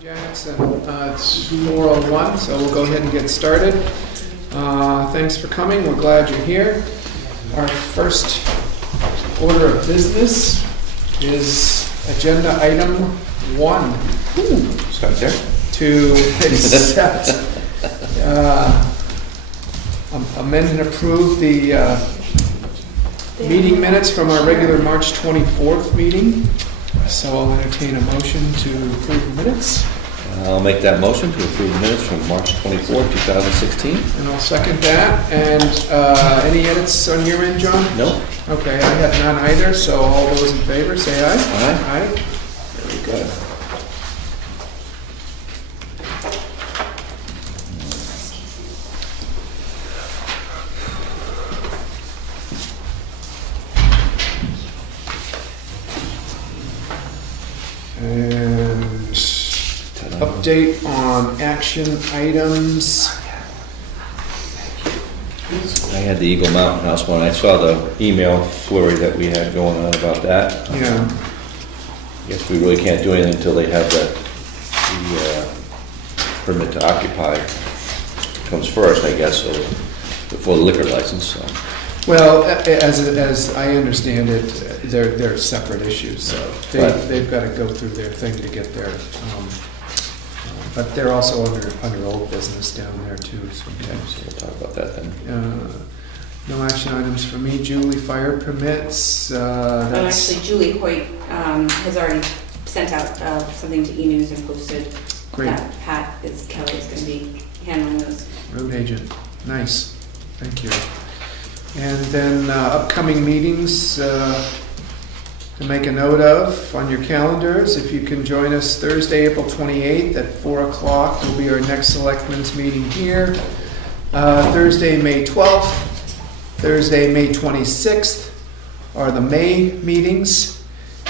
Janice, and it's 4:01, so we'll go ahead and get started. Thanks for coming. We're glad you're here. Our first order of business is agenda item 1. Start there. To accept, amend and approve the meeting minutes from our regular March 24th meeting. So I'll entertain a motion to approve the minutes. I'll make that motion to approve the minutes from March 24th, 2016. And I'll second that. And any edits on your end, John? No. Okay, I had none either, so all those in favor, say aye. Aye. Aye. Very good. And update on action items. I had the Eagle Mountain House one. I saw the email flurry that we had going on about that. Yeah. Guess we really can't do anything until they have the permit to occupy comes first, I guess, so before the liquor license. So. Well, as I understand it, they're separate issues, so they've got to go through their thing to get there. But they're also under old business down there too. So, okay, so we'll talk about that then. No action items for me. Julie, fire permits. Actually, Julie Hoyt has already sent out something to E-News and posted Great. that Kelly is going to be handling those. Road agent. Nice. Thank you. And then upcoming meetings to make a note of on your calendars. If you can join us Thursday, April 28th at 4 o'clock will be our next Selectmen's meeting here. Thursday, May 12th, Thursday, May 26th are the May meetings,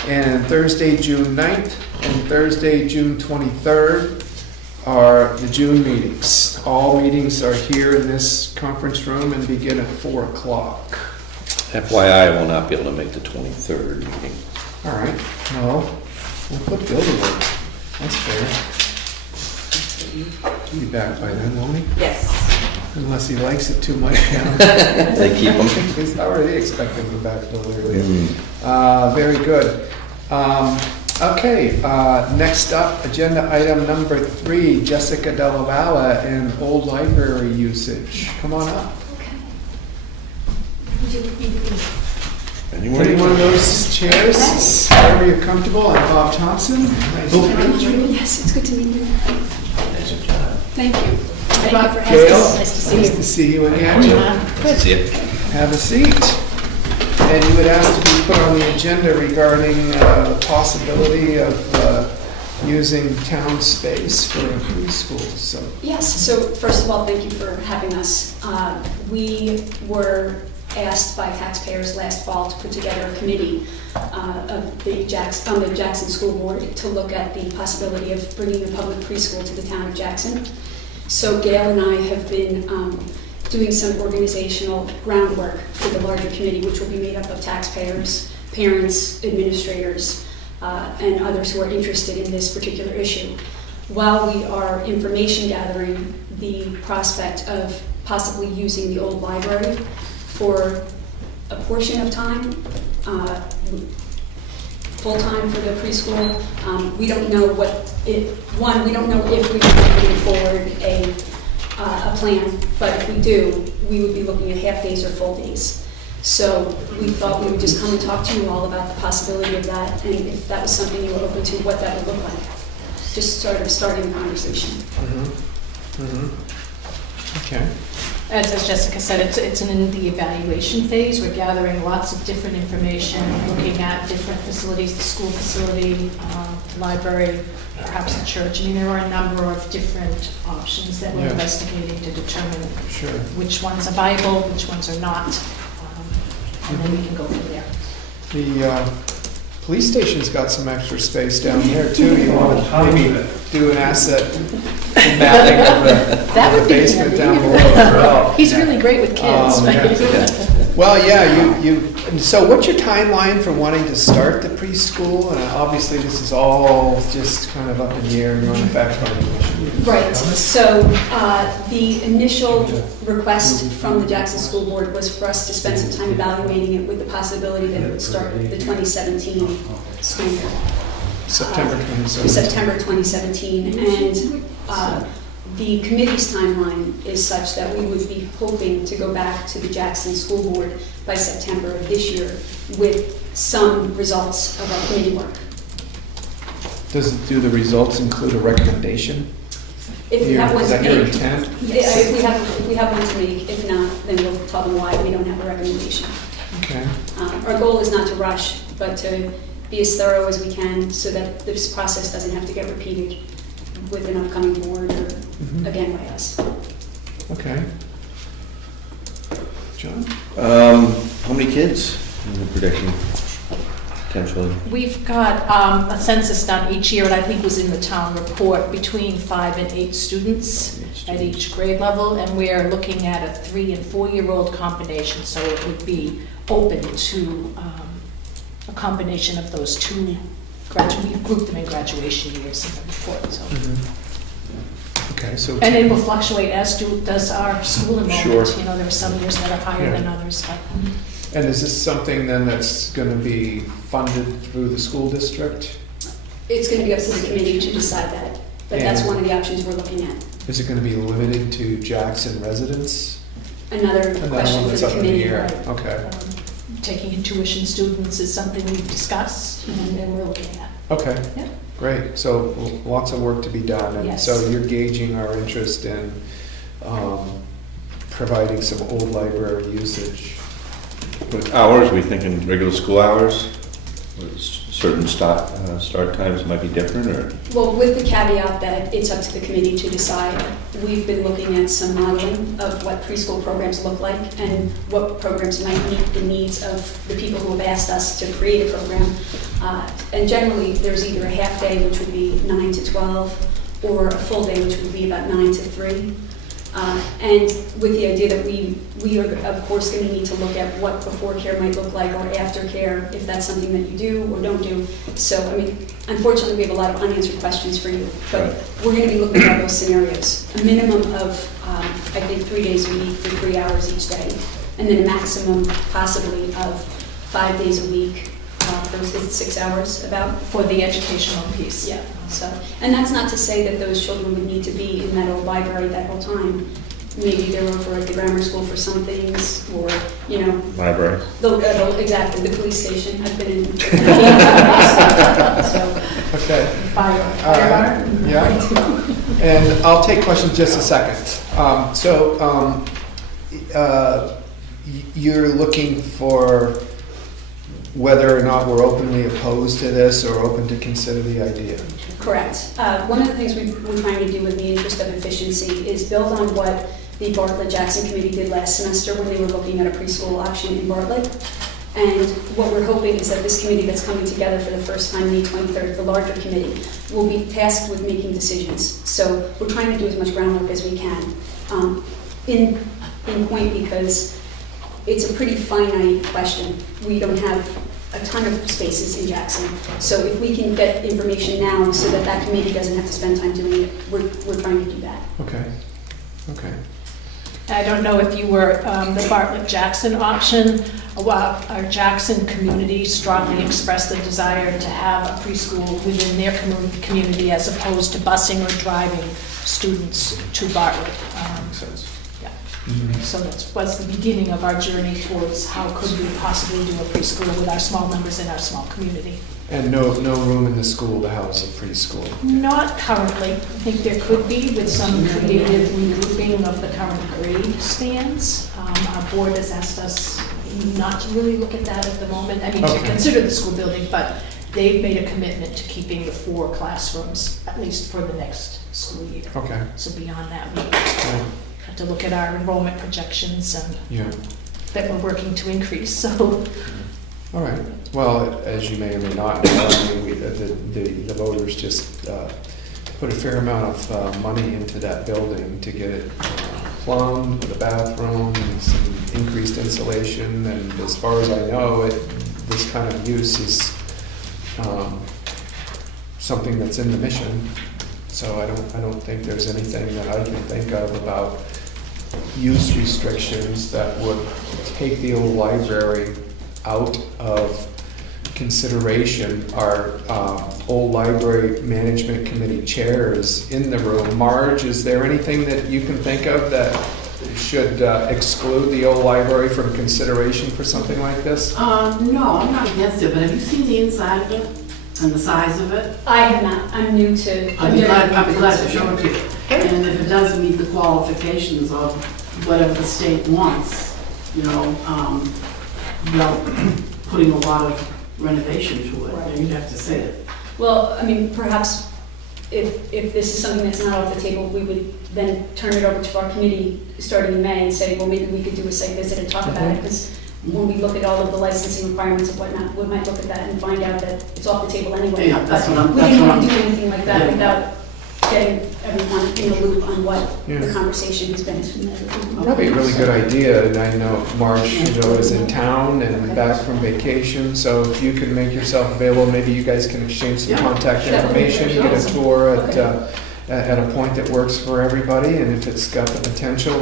and Thursday, June 9th and Thursday, June 23rd are the June meetings. All meetings are here in this conference room and begin at 4 o'clock. FYI, I will not be able to make the 23rd meeting. All right, well, we'll put Bill to work. That's fair. He'll be back by then, won't he? Yes. Unless he likes it too much now. They keep them. He's already expecting to go back a little earlier. Very good. Okay, next up, agenda item number 3, Jessica Della Valle and old library usage. Come on up. Any one of those chairs, wherever you're comfortable. I'm Bob Thompson. Nice to meet you. Yes, it's good to meet you. Thank you. Thank Gail, you for having us. Nice to see you. Nice to see you in action. That's it. Have a seat. And you had asked to be put on the agenda regarding the possibility of using town space for a preschool. So Yes, so first of all, thank you for having us. We were asked by taxpayers last fall to put together a committee of the Jackson School Board to look at the possibility of bringing a public preschool to the town of Jackson. So Gail and I have been doing some organizational groundwork for the larger committee, which will be made up of taxpayers, parents, administrators, and others who are interested in this particular issue. While we are information gathering the prospect of possibly using the old library for a portion of time, full-time for the preschool, we don't know we don't know if we can bring forward a plan, but if we do, we would be looking at half days or full days. So we thought we would just come and talk to you all about the possibility of that, and if that was something you were open to, what that would look like. Just sort of starting the conversation. okay. As Jessica said, it's in the evaluation phase. We're gathering lots of different information, looking at different facilities, the school facility, the library, perhaps the church. I mean, there are a number of different options that we're investigating to determine which ones are viable, which ones are not, and then we can go from there. The police station's got some extra space down there too. You want to maybe do an asset mapping of the basement down below as well. He's really great with kids. Well, yeah, and so what's your timeline for wanting to start the preschool? And obviously, this is all just kind of up in the air, and you're on the fact-finding mission. Right, so the initial request from the Jackson School Board was for us to spend some time evaluating it with the possibility that it would start the 2017 school year. September 27th. September 2017, and the committee's timeline is such that we would be hoping to go back to the Jackson School Board by September of this year with some results of our committee work. Do the results include a recommendation? If we have one Is to that your make, intent? if we have one to make, if not, then we'll tell them why we don't have a recommendation. Okay. Our goal is not to rush, but to be as thorough as we can so that this process doesn't have to get repeated with an upcoming board or again by us. Okay. John? How many kids in the prediction, potentially? We've got a census done each year, and I think was in the town report, between 5 and 8 students at each grade level, and we're looking at a 3- and 4-year-old combination, so it would be open to a combination of those two. We've grouped them in graduation years in the report, so. Okay, so. And it will fluctuate as does our school enrollment. Sure. You know, there are some years that are higher than others, but. And is this something then that's going to be funded through the school district? It's going to be up to the committee to decide that, but that's one of the options we're looking at. Is it going to be limited to Jackson residents? Another question for that's the up in the committee. air. Right. Okay, Taking in tuition students is something we've discussed and we're looking at. okay, Yeah. great. So lots of work to be done. And Yes. so you're gauging our interest in providing some old library usage. With hours, we thinking regular school hours? With certain start times might be different, or? Well, with the caveat that it's up to the committee to decide, we've been looking at some modeling of what preschool programs look like and what programs might meet the needs of the people who have asked us to create a program. And generally, there's either a half day, which would be 9 to 12, or a full day, which would be about 9 to 3. And with the idea that we are, of course, going to need to look at what before care might look like or after care, if that's something that you do or don't do. So, I mean, unfortunately, we have a lot of unanswered questions for you, but we're going to be looking at those scenarios. A minimum of, I think, 3 days a week for 3 hours each day, and then a maximum possibly of 5 days a week for, is it 6 hours about? For the educational piece. Yeah, so, and that's not to say that those children would need to be in that old library that whole time. Maybe they're over at the grammar school for some things, or, you know, Library. exactly, the police station, I've been in. So, Okay. Fire. All right. Yeah. And I'll take questions just a second. You're looking for whether or not we're openly opposed to this or open to consider the idea. correct. One of the things we're trying to do in the interest of efficiency is build on what the Bartlett-Jackson Committee did last semester when they were looking at a preschool option in Bartlett. And what we're hoping is that this committee that's coming together for the first time, May 23rd, the larger committee, will be tasked with making decisions. So we're trying to do as much groundwork as we can. In point, because it's a pretty finite question. We don't have a ton of spaces in Jackson. So if we can get information now so that that committee doesn't have to spend time doing it, we're trying to do that. Okay. Okay. I don't know if you were the Bartlett-Jackson option. Well, our Jackson community strongly expressed the desire to have a preschool within their community as opposed to busing or driving students to Bartlett. Makes sense. Yeah. Mhm. So that was the beginning of our journey towards how could we possibly do a preschool with our small numbers in our small community. And no room in the school to house a preschool. Not currently. I think there could be with some creative regrouping of the current grade spans. Our board has asked us not to really look at that at the moment. I mean, to Okay. consider the school building, but they've made a commitment to keeping the 4 classrooms, at least for the next school year. Okay. So beyond that, we Yeah. have to look at our enrollment projections and Yeah. that we're working to increase, so. All right. Well, as you may or may not know, I mean, the voters just put a fair amount of money into that building to get it plumbed with a bathroom, and some increased insulation, and as far as I know, this kind of use is something that's in the mission. So I don't think there's anything that I can think of about use restrictions that would take the old library out of consideration. Our old library management committee chair is in the room. Marge, is there anything that you can think of that should exclude the old library from consideration for something like this? No, I'm not against it, but have you seen the inside of it and the size of it? I have not, I'm new to. I'd be glad to show it to you. And if it doesn't meet the qualifications of whatever the state wants, you know, without putting a lot of renovation to it, Right. you'd have to say it. Well, I mean, perhaps if this is something that's not off the table, we would then turn it over to our committee starting in May and say, well, maybe we could do a site visit and talk about it, because when we look at all of the licensing requirements and whatnot, we might look at that and find out that it's off the table anyway. Yeah, that's But what I'm- we that's didn't what want to I'm- do anything like that Yeah. without getting everyone in the loop on what Yeah. the conversation has been. Probably a really good idea, and I know Marge, you know, is in town and Okay. back from vacation, so if you can make yourself available, maybe you guys can exchange some Yeah. contact That would be information, great. get a tour Okay. at a point that works for everybody, and if it's got the potential,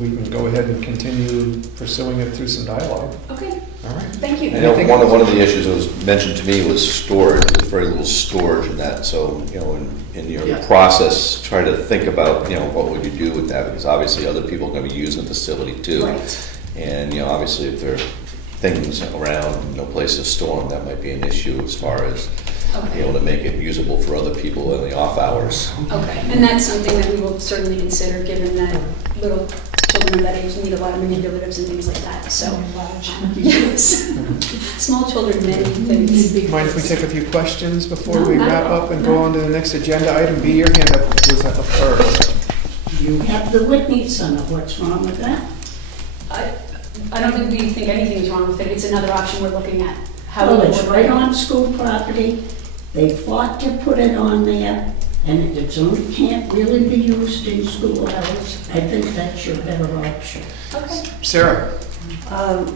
we can go ahead and continue pursuing it through some dialogue. Okay, All right. thank you. I know one of the issues that was mentioned to me was storage. There's very little storage in that, so, you know, in your Yeah. process, try to think about, you know, what would you do with that, because obviously other people are gonna be using the facility too. Right. And, you know, obviously if there are things around, no place to store them, that might be an issue as far as being able Okay, to make it usable for other people in the off hours. okay. And that's something that we will certainly consider, given that little children of that age need a lot of manipulatives and things like that, so. Yes. Small children, many things. Mind if we take a few questions before No, we not at wrap all. up and go on to the next agenda item? B, your hand up was up first. You have the Whitney Center, what's wrong with that? I don't think we think anything's wrong with it, it's another option we're looking at. How Well, would it's it right work? on school property, they fought to put it on there, and it's only can't really be used in school hours. I think that's your better option. Okay. Sarah?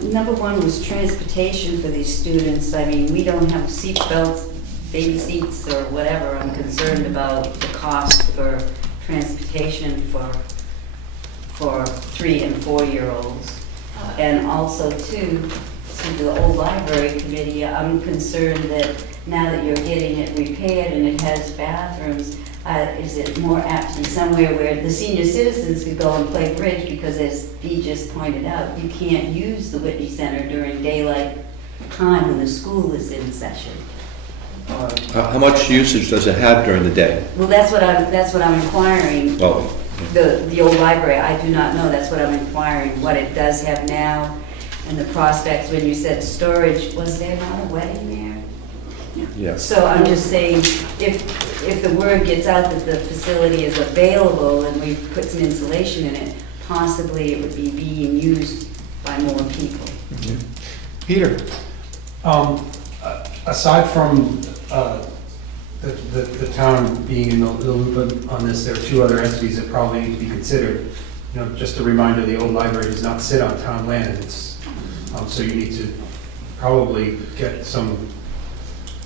Number one was transportation for these students. I mean, we don't have seat belts, baby seats, or whatever. I'm concerned about the cost for transportation for 3- and 4-year-olds. And also, too, to the old library committee, I'm concerned that now that you're getting it repaired and it has bathrooms, is it more apt to be somewhere where the senior citizens could go and play bridge? Because as Bea just pointed out, you can't use the Whitney Center during daylight time when the school is in session. How much usage does it have during the day? Well, that's what I'm inquiring. Well, The old library, I do not know, that's what I'm inquiring, what it does have now, and the prospects. When you said storage, was there not a wedding there? yes. So I'm just saying, if the word gets out that the facility is available and we put some insulation in it, possibly it would be being used by more people. Peter? Aside from the town being in the loop on this, there are two other entities that probably need to be considered. You know, just a reminder, the old library does not sit on town land. It's, so you need to probably get some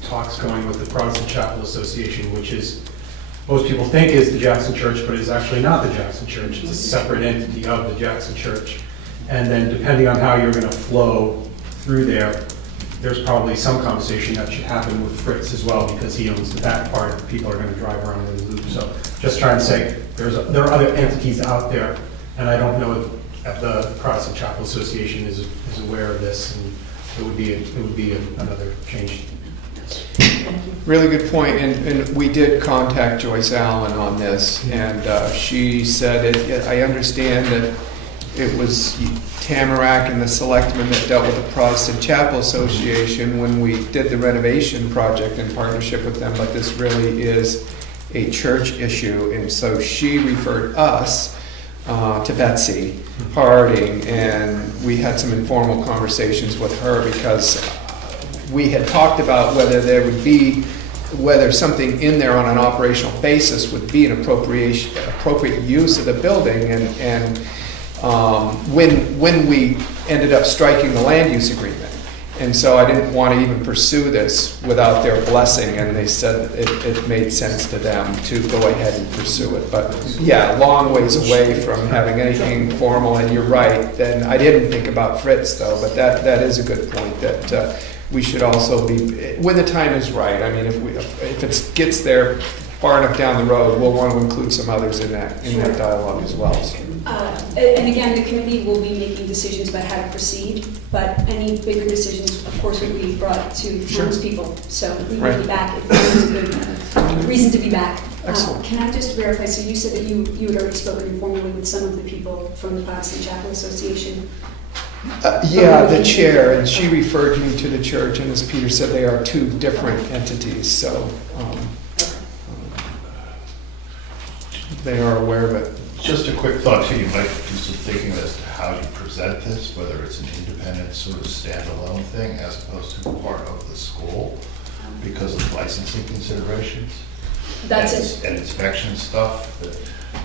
talks going with the Protestant Chapel Association, which is, most people think is the Jackson Church, but it's actually not the Jackson Church. It's a separate entity of the Jackson Church. And then depending on how you're going to flow through there, there's probably some conversation that should happen with Fritz as well, because he owns the back part, and people are going to drive around in the loop. So just trying to say, there are other entities out there, and I don't know if the Protestant Chapel Association is aware of this, and it would be another change. Really good point, and we did contact Joyce Allen on this, and she said, I understand that it was Tamarack and the Selectmen that dealt with the Protestant Chapel Association when we did the renovation project in partnership with them, but this really is a church issue, and so she referred us to Betsy Harding, and we had some informal conversations with her because we had talked about whether something in there on an operational basis would be an appropriate use of the building, and when we ended up striking the land use agreement. And so I didn't want to even pursue this without their blessing, and they said it made sense to them to go ahead and pursue it. But yeah, long ways away from having anything formal, and you're right. Then I didn't think about Fritz though, but that is a good point, that we should also be, when the time is right. I mean, if it gets there far enough down the road, we'll want to include some others in that dialogue as well. So. And again, the committee will be making decisions about how to proceed, but any bigger decisions, of course, will be brought to Sure. most people. So we will Right. be back if there is a good reason to be back. Excellent. Can I just verify, so you said that you had already spoken informally with some of the people from the Protestant Chapel Association? Yeah, the chair, and she referred me to the church, and as Peter said, they are two different entities, so they are aware of it. Just a quick thought too, you might do some thinking as to how you present this, whether it's an independent sort of standalone thing as opposed to part of the school because of licensing considerations. That's it. And inspection stuff that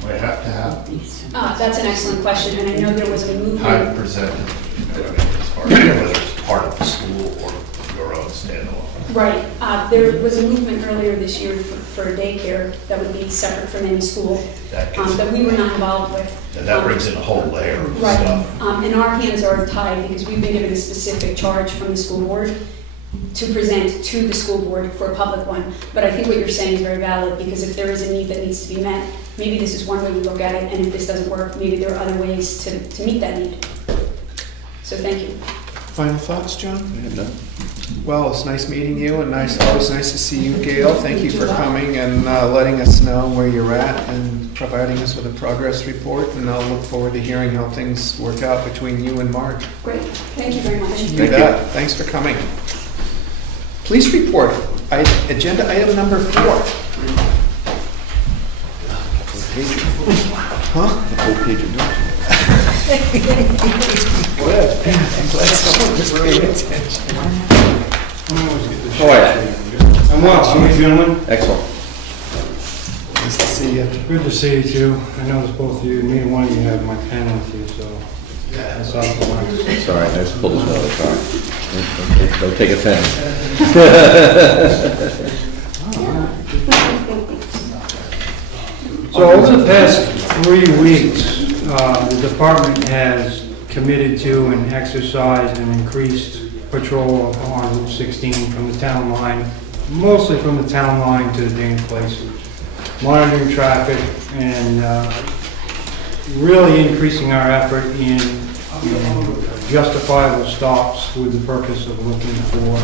might have to happen. That's an excellent question, and I know there was a How you movement. present it, you know, what I mean, as far as whether it's part of the school or your own standalone. Right, there was a movement earlier this year for a daycare that would be separate from any school, That gets, that we were not involved with. and that brings in a whole layer of Right, stuff. and our hands are tied because we've been given a specific charge from the school board to present to the school board for a public one. But I think what you're saying is very valid, because if there is a need that needs to be met, maybe this is one way we look at it, and if this doesn't work, maybe there are other ways to meet that need. So thank you. Final thoughts, John? Yeah, no. Well, it's nice meeting you, and always nice to see you, Gail. Thank you for coming and letting us know where you're at and providing us with a progress report, and I'll look forward to hearing how things work out between you and Mark. Great, thank you very much. You bet. Thanks for coming. Police report, agenda item number 4. Huh? The whole page of notes. Good. I'm glad someone was paying attention. How are you? I'm well, how are you gentlemen? Excellent. Nice to see you. Good to see you too. I noticed both of you, neither one of you have my pen with you, so that's awful nice. Sorry, I just pulled this out of the car. Don't take offense. So over the past 3 weeks, the department has committed to and exercised an increased patrol on Route 16 from the town line, mostly from the town line to the Dana Place, monitoring traffic and really increasing our effort in justifiable stops with the purpose of looking for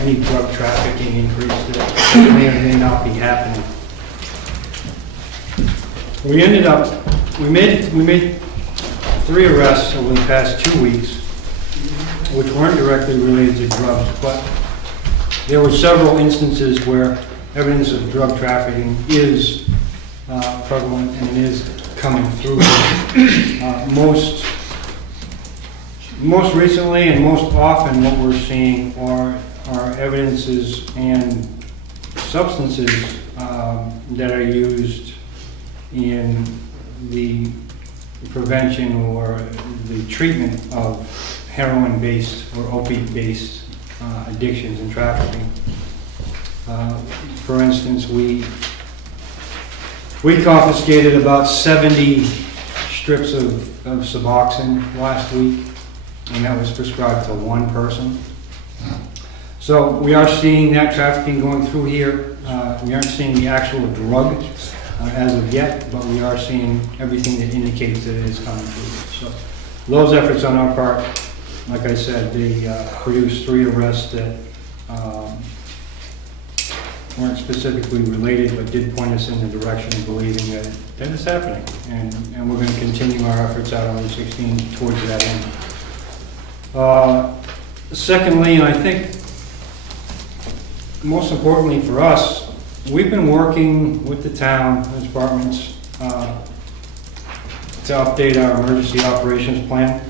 any drug trafficking increase that may or may not be happening. We made 3 arrests over the past 2 weeks, which weren't directly related to drugs, but there were several instances where evidence of drug trafficking is prevalent and it is coming through. Most recently and most often what we're seeing are evidences and substances that are used in the prevention or the treatment of heroin-based or opiate-based addictions and trafficking. For instance, we confiscated about 70 strips of Suboxone last week, and that was prescribed to 1 person. So we are seeing that trafficking going through here. We aren't seeing the actual drug as of yet, but we are seeing everything that indicates that it is coming through. So those efforts on our part, like I said, they produced 3 arrests that weren't specifically related, but did point us in the direction of believing that it's happening. And we're going to continue our efforts out on Route 16 towards that end. Secondly, and I think most importantly for us, we've been working with the town departments to update our emergency operations plan.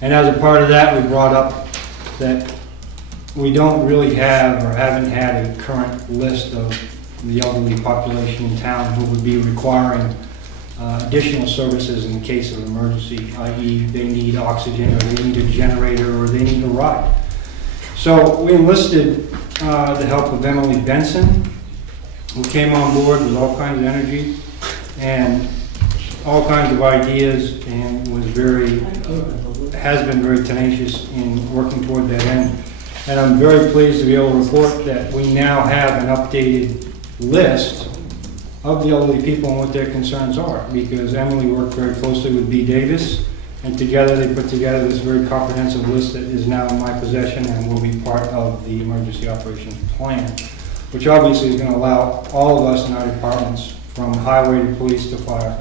And as a part of that, we brought up that we don't really have or haven't had a current list of the elderly population in town who would be requiring additional services in case of emergency, i.e. they need oxygen, or they need a generator, or they need a ride. So we enlisted the help of Emily Benson, who came on board with all kinds of energy and all kinds of ideas, and has been very tenacious in working toward that end. And I'm very pleased to be able to report that we now have an updated list of the elderly people and what their concerns are, because Emily worked very closely with B. Davis, and together they put together this very comprehensive list that is now in my possession and will be part of the emergency operations plan, which obviously is going to allow all of us in our departments, from highway to police to fire,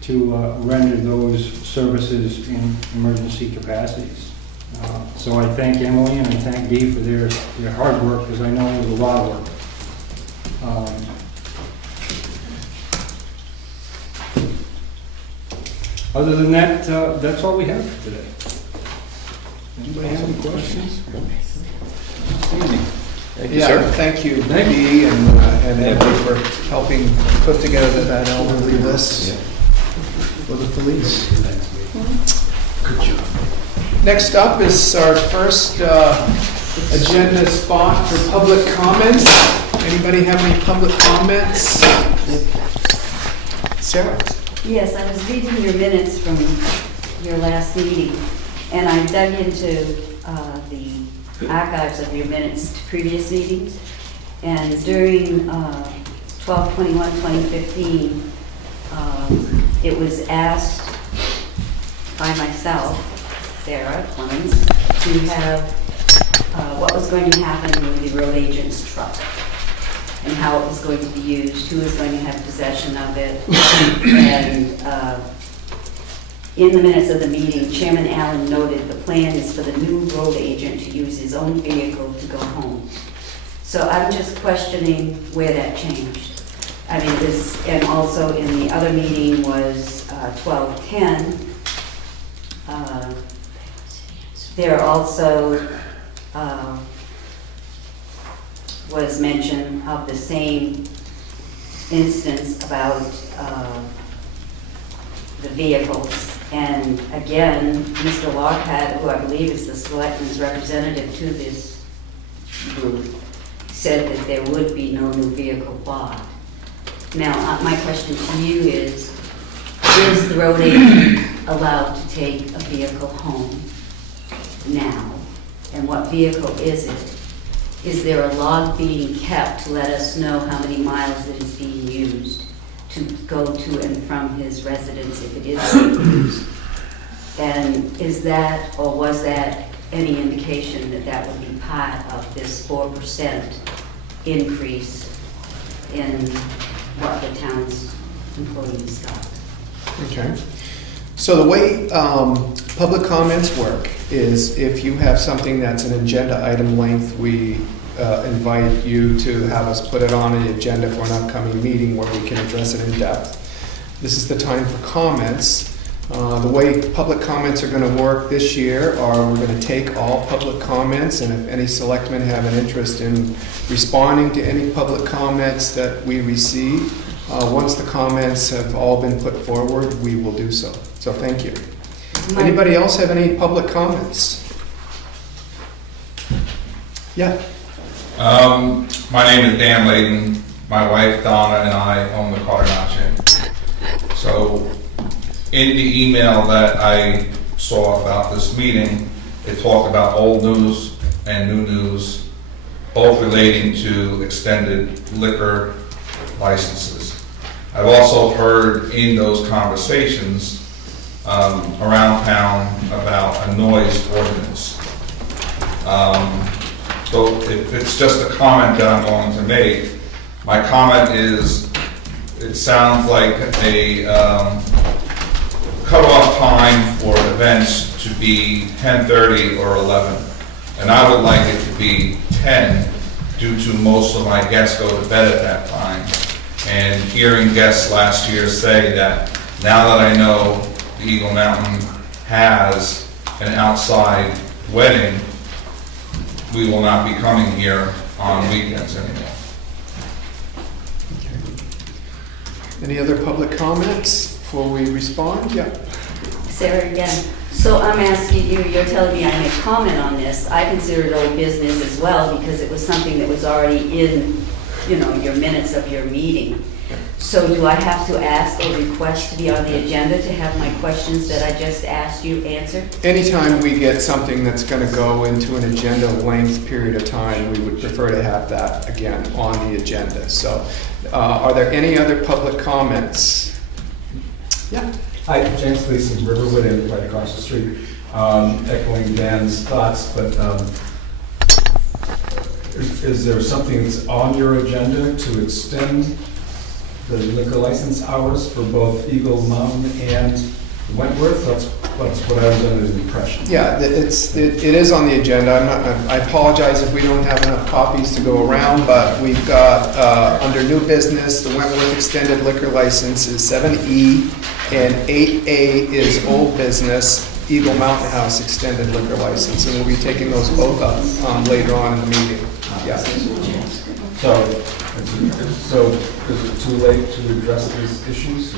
to render those services in emergency capacities. So I thank Emily and I thank Dee for their hard work, because I know it was a lot of work. Other than that, that's all we have for today. Anybody have any questions? Thank you, sir. Thank you, Dee and Emily, for helping put together that elderly list for the police. Good job. Next up is our first agenda spot for public comments. Anybody have any public comments? Sarah? Yes, I was reading your minutes from your last meeting, and I dug into the archives of your minutes to previous meetings. And during 12/21/2015, it was asked by myself, Sarah Clemens, to have what was going to happen with the road agent's truck and how it was going to be used, who was going to have possession of it. And in the minutes of the meeting, Chairman Allen noted the plan is for the new road agent to use his own vehicle to go home. So I'm just questioning where that changed. I mean, and also in the other meeting was 12/10. There also was mention of the same instance about the vehicles. And again, Mr. Lockhart, who I believe is the Selectmen's representative to this group, said that there would be no new vehicle bought. Now, my question to you is the road agent allowed to take a vehicle home now? And what vehicle is it? Is there a log being kept to let us know how many miles it is being used to go to and from his residence if it is being used? And is that, or was that any indication that that would be part of this 4% increase in what the town's employees got? Okay. So the way public comments work is if you have something that's an agenda item length, we invite you to have us put it on the agenda for an upcoming meeting where we can address it in depth. This is the time for comments. The way public comments are going to work this year are we're going to take all public comments, and if any selectmen have an interest in responding to any public comments that we receive, once the comments have all been put forward, we will do so. So thank you. Anybody else have any public comments? Yeah. My name is Dan Layden. My wife Donna and I own the Cottonouche Inn. So in the email that I saw about this meeting, it talked about old news and new news, both relating to extended liquor licenses. I've also heard in those conversations around town about a noise ordinance. So if it's just a comment that I'm going to make, my comment is it sounds like a cutoff time for events to be 10:30 or 11. And I would like it to be 10 due to most of my guests go to bed at that time. And hearing guests last year say that now that I know the Eagle Mountain has an outside wedding, we will not be coming here on weekends anymore. Any other public comments? before we respond? Yeah. Sarah again. So I'm asking you, you're telling me I may comment on this. I consider it old business as well because it was something that was already in, your minutes of your meeting. So do I have to ask or request to be on the agenda to have my questions that I just asked you answered? Anytime we get something that's going to go into an agenda length period of time, we would prefer to have that again on the agenda. So are there any other public comments? Yeah. Hi, James Gleason, Riverwood Inn, right across the street. Echoing Dan's thoughts, but is there something that's on your agenda to extend the liquor license hours for both Eagle Mountain and Wentworth? That's what I was under the impression. Yeah, it is on the agenda. I apologize if we don't have enough copies to go around, but we've got, under new business, the Wentworth extended liquor license is 7E, and 8A is old business, Eagle Mountain House extended liquor license, and we'll be taking those both up later on in the meeting. Yeah. So is it too late to address these issues?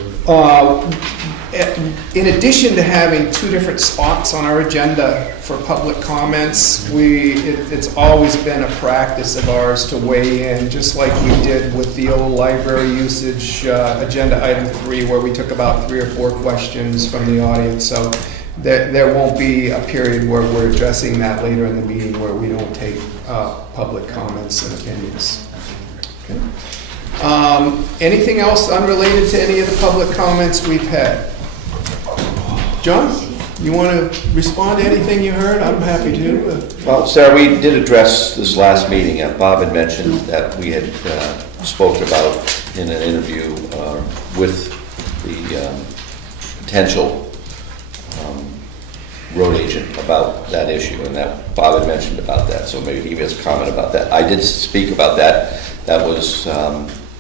In addition to having two different spots on our agenda for public comments, it's always been a practice of ours to weigh in, just like we did with the old library usage agenda item 3, where we took about 3 or 4 questions from the audience. So there won't be a period where we're addressing that later in the meeting where we don't take public comments and opinions. Okay. Anything else unrelated to any of the public comments we've had? John, you want to respond to anything you heard? I'm happy to. Well, Sarah, we did address this last meeting. Bob had mentioned that we had spoke about in an interview with the potential road agent about that issue, and that Bob had mentioned about that, so maybe he has a comment about that. I did speak about that. That was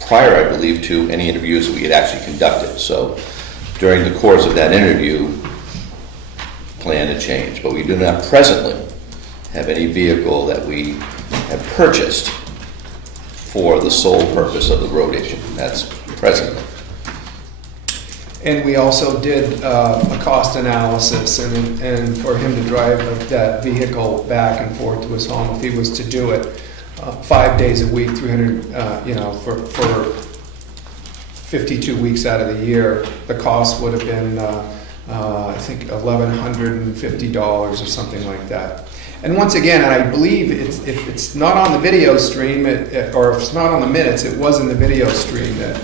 prior, I believe, to any interviews we had actually conducted. So during the course of that interview, plan to change, but we do not presently have any vehicle that we have purchased for the sole purpose of the road agent. That's presently. And we also did a cost analysis, and for him to drive that vehicle back and forth to his home, if he was to do it 5 days a week, 300, for 52 weeks out of the year, the cost would have been, I think, $1,150 or something like that. And once again, I believe if it's not on the video stream, or if it's not on the minutes, it was in the video stream that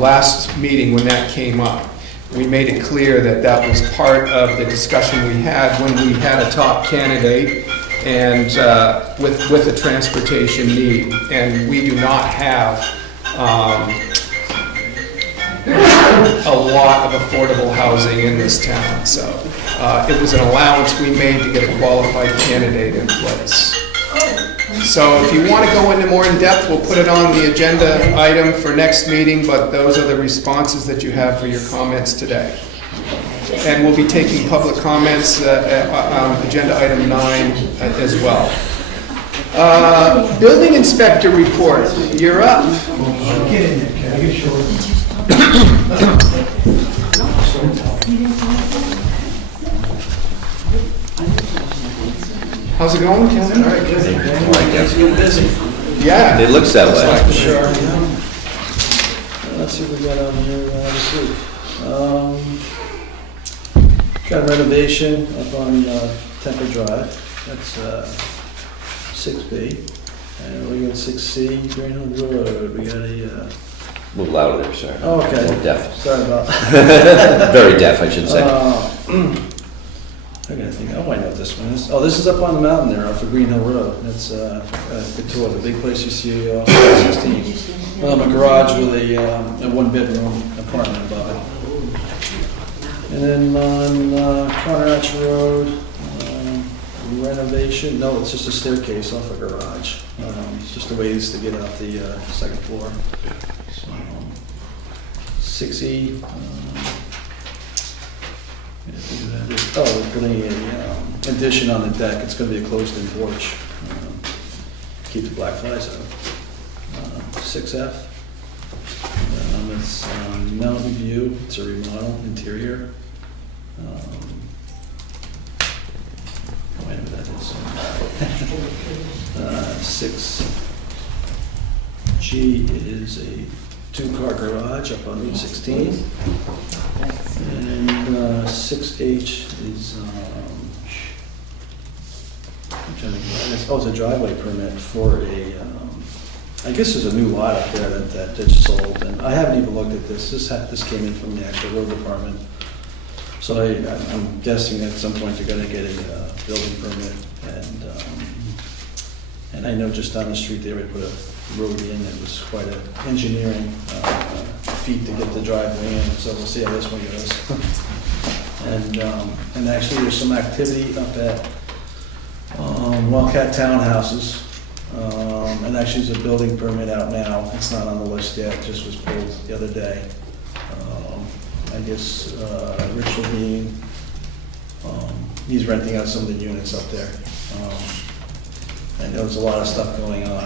last meeting when that came up. We made it clear that that was part of the discussion we had when we had a top candidate and with a transportation need. And we do not have a lot of affordable housing in this town. So it was an allowance we made to get a qualified candidate in place. So if you want to go into more in depth, we'll put it on the agenda item for next meeting, but those are the responses that you have for your comments today. And we'll be taking public comments on agenda item 9 as well. Building inspector report, you're up. Get in there, can I get short? How's it going, Kevin? All right, good. Busy. Yeah. It looks that way. Sure. Let's see what we got on here this week. Got renovation up on Temple Drive. That's 6B. And we got 6C, Greenwood Road. We got a... A little louder there, sorry. Oh, okay. A little deaf. Sorry about that. Very deaf, I should say. I gotta think, I might know what this one is. Oh, this is up on the mountain there off of Green Hill Road. That's a good tour, the big place you see off 16. A garage with a one-bedroom apartment above it. And then on Conratch Road, renovation, no, it's just a staircase off a garage. Just a ways to get out the second floor. So, 6E. Oh, we're putting an addition on the deck. It's going to be a closed-in porch. Keep the black flies out. 6F. It's Mountain View, it's a remodel interior. Whatever that is. 6G is a two-car garage up on Route 16. And 6H is, I'm trying to get, it's a driveway permit for a, I guess there's a new lot up there that just sold, and I haven't even looked at this. This came in from the actual road department. So I'm guessing at some point they're gonna get a building permit, and I know just down the street they already put a road in. It was quite an engineering feat to get the driveway in, so we'll see how this one goes. And actually there's some activity up at Wildcat Townhouses, and actually there's a building permit out now. It's not on the list yet, it just was pulled the other day. I guess Rich Levine, he's renting out some of the units up there. I know there's a lot of stuff going on.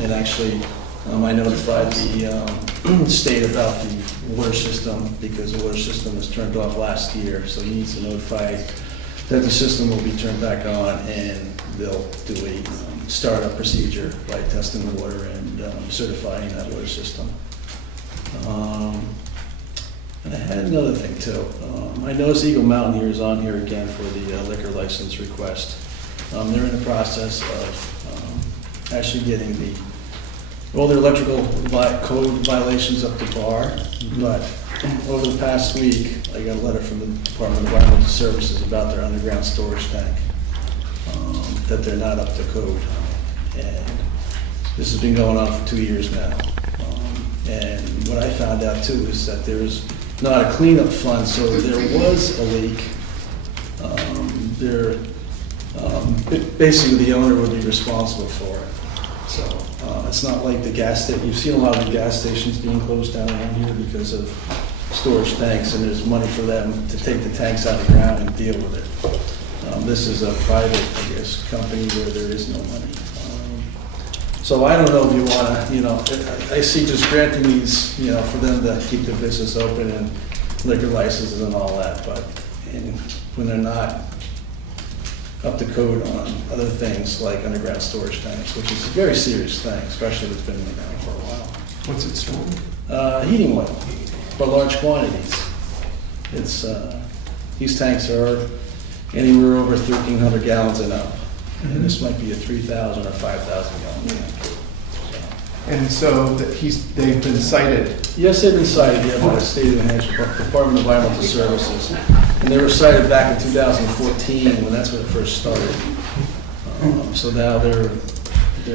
And actually, I notified the state about the water system because the water system was turned off last year. So he needs to notify that the system will be turned back on, and they'll do a startup procedure by testing the water and certifying that water system. And I had another thing too. I noticed Eagle Mountain here is on here again for the liquor license request. They're in the process of actually getting all their electrical code violations up to par. But over the past week, I got a letter from the Department of Environmental Services about their underground storage tank, that they're not up to code. And this has been going on for 2 years now. And what I found out too is that there's not a cleanup fund, so there was a leak. Basically the owner would be responsible for it. So it's not like the gas station. You've seen a lot of the gas stations being closed down around here because of storage tanks, and there's money for them to take the tanks out of the ground and deal with it. This is a private, I guess, company where there is no money. So I don't know if you want to, I see just granting these, for them to keep their business open and liquor licenses and all that, but when they're not up to code on other things like underground storage tanks, which is a very serious thing, especially if it's been around for a while. What's it storing? Heating oil for large quantities. It's these tanks are anywhere over 1,300 gallons and up. And this might be a 3,000 or 5,000 gallon tank. And so they've been cited. Yes, they've been cited, by the State of New Hampshire Department of Environmental Services. And they were cited back in 2014 when that's when it first started. So now they're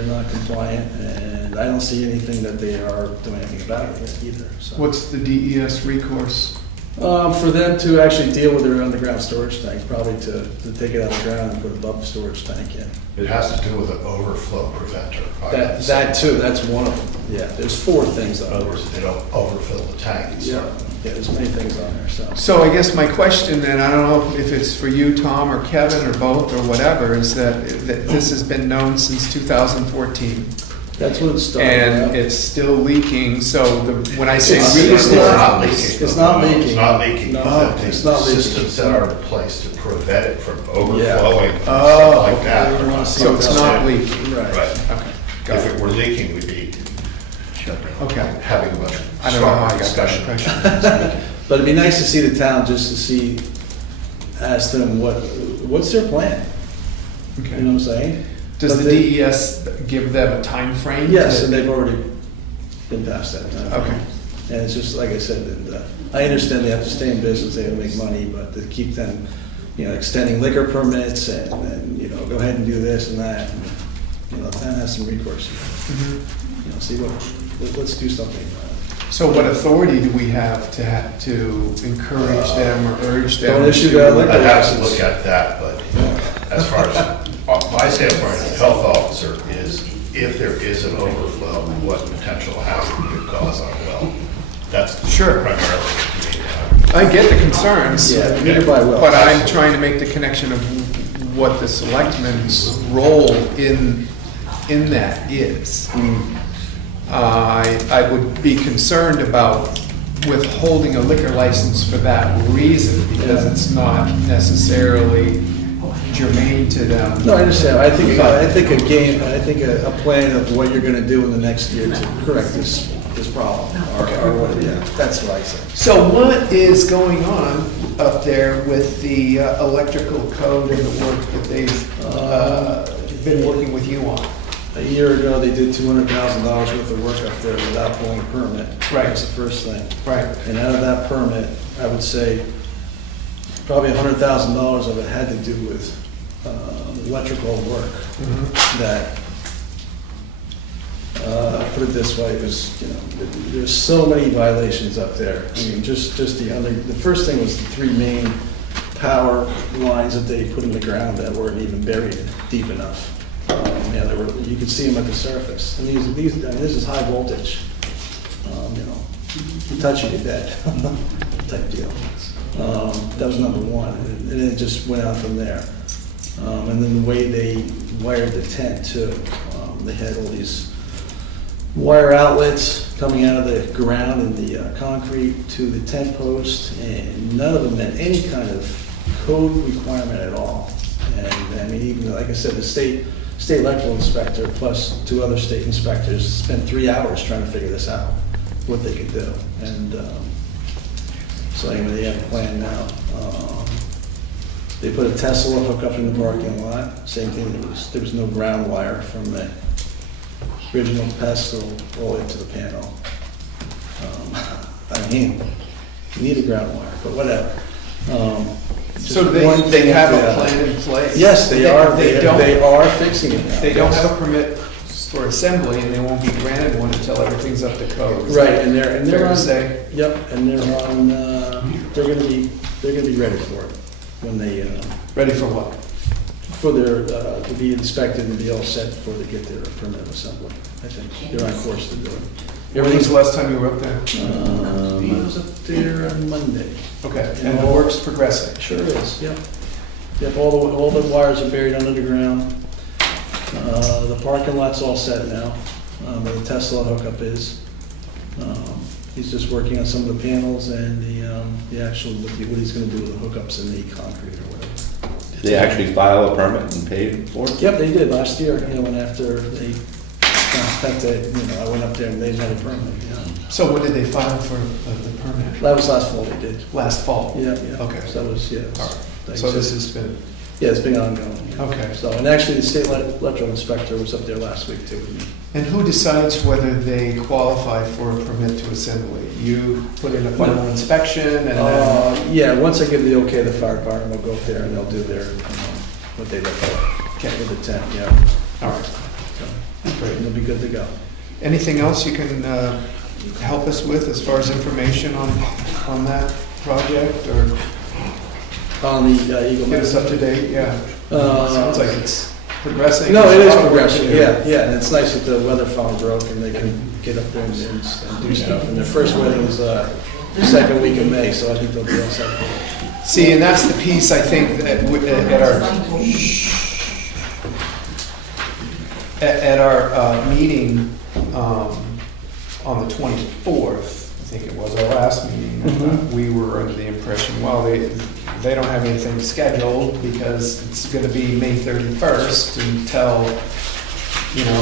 not compliant, and I don't see anything that they are doing anything about it yet either. So. What's the DES recourse? For them to actually deal with their underground storage tanks, probably to take it out of the ground and put a bump storage tank in. It has to do with an overflow preventer. That too, that's one of them. Yeah, there's 4 things on In other there. words, they don't overfill the tanks. Yeah, there's many things on there, so. So I guess my question, and I don't know if it's for you, Tom, or Kevin, or both, or whatever, is that this has been known since 2014. That's when it started. And it's still leaking, so when I say It's not leaking. It's not leaking. It's not leaking. No, but it's the not leaking. systems that are in place to prevent it from overflowing, and Oh, stuff like okay. that. You wanna see So it's what not else? leaking. Right. Right. Okay, got If it. it were leaking, we'd be Okay. having a much I don't know how I stronger got that discussion. impression. But it'd be nice to see the town, just to see, ask them what's their plan? You know Okay. what I'm saying? Does But the they- DES give them a time frame? Yes, and they've already been past that time. Okay. And it's just, like I said, I understand they have to stay in business, they have to make money, but to keep them, extending liquor permits and go ahead and do this and that. And, the town has some recourse. Mhm. Let's do something. So what authority do we have to encourage them or urge them? Don't issue to- that liquor I'd have to license. look at that, but as far as my standpoint as a health officer is, if there is an overflow, what potential hazard could cause on a well? That's Sure. primarily to me. I get the concerns. Yeah, nearby well. But I'm trying to make the connection of what the selectmen's role in that is. I would be concerned about withholding a liquor license for that reason, because it's not necessarily germane to them. No, I understand. I think a plan of what you're gonna do in the next year to correct this problem, or what, yeah, that's what I say. So what is going on up there with the electrical code and the work that they've been working with you on? A year ago, they did $200,000 worth of work up there without pulling a permit. Right. That's the first thing. Right. And out of that permit, I would say probably $100,000 of it had to do with electrical work that, put it this way, it was, there's so many violations up there. I mean, just the first thing was the 3 main power lines that they put in the ground that weren't even buried deep enough. Yeah, you could see them at the surface. And this is high voltage. You touch it, you're dead type deal. That was number one, and then it just went out from there. And then the way they wired the tent too, they had all these wire outlets coming out of the ground and the concrete to the tent post, and none of them met any kind of code requirement at all. And I mean, even like I said, the state electrical inspector plus 2 other state inspectors spent 3 hours trying to figure this out, what they could do. And so anyway, they have a plan now. They put a Tesla hookup in the parking lot. Same thing, there was no ground wire from the original pestle all the way to the panel. I mean, you need a ground wire, but whatever. So they have a plan in place? Yes, they are. They are fixing it now. They don't have a permit for assembly, and they won't be granted one until everything's up to code. Right, and they're fair to on. say? Yep, and they're on. They're gonna be ready for it when they. Ready for what? For their to be inspected and be all set before they get their permit of assembly. I think they're on course to do it. When was the last time you were up there? I was up there on Monday. Okay, and the work's progressing? Sure is, yep. Yep, all the wires are buried under the ground. The parking lot's all set now, where the Tesla hookup is. He's just working on some of the panels and the actual, what he's gonna do with the hookups and the concrete or whatever. Did they actually file a permit and pay for it? Yep, they did last year, when after they, I went up there and they had a permit, So when did they file for the permit? That was last fall they did. Last fall? Yeah. Okay. So that was, yeah. All right. So this has been... Yeah, it's been ongoing. Yeah. Okay. So, and actually, the state electrical inspector was up there last week too with me. And who decides whether they qualify for a permit to assembly? You put in a final inspection and then... Yeah, once I give the okay, the fire department will go up there and they'll do their, what they look for. Okay. With the tent, yeah. All right. So, great, and they'll be good to go. Anything else you can help us with as far as information on that project, or On the Eagle get us up to date? Yeah. Sounds like it's progressing. No, it is There's a lot of work to progressing, do. yeah, and it's nice that the weather phone broke and they can get up there and do stuff. And their first wedding is the second week of May, so I think they'll be all set for it. See, and that's the piece I think that at our meeting on the 24th, I think it was our last meeting, we were under the impression, well, they don't have anything scheduled because it's going to be May 31st until,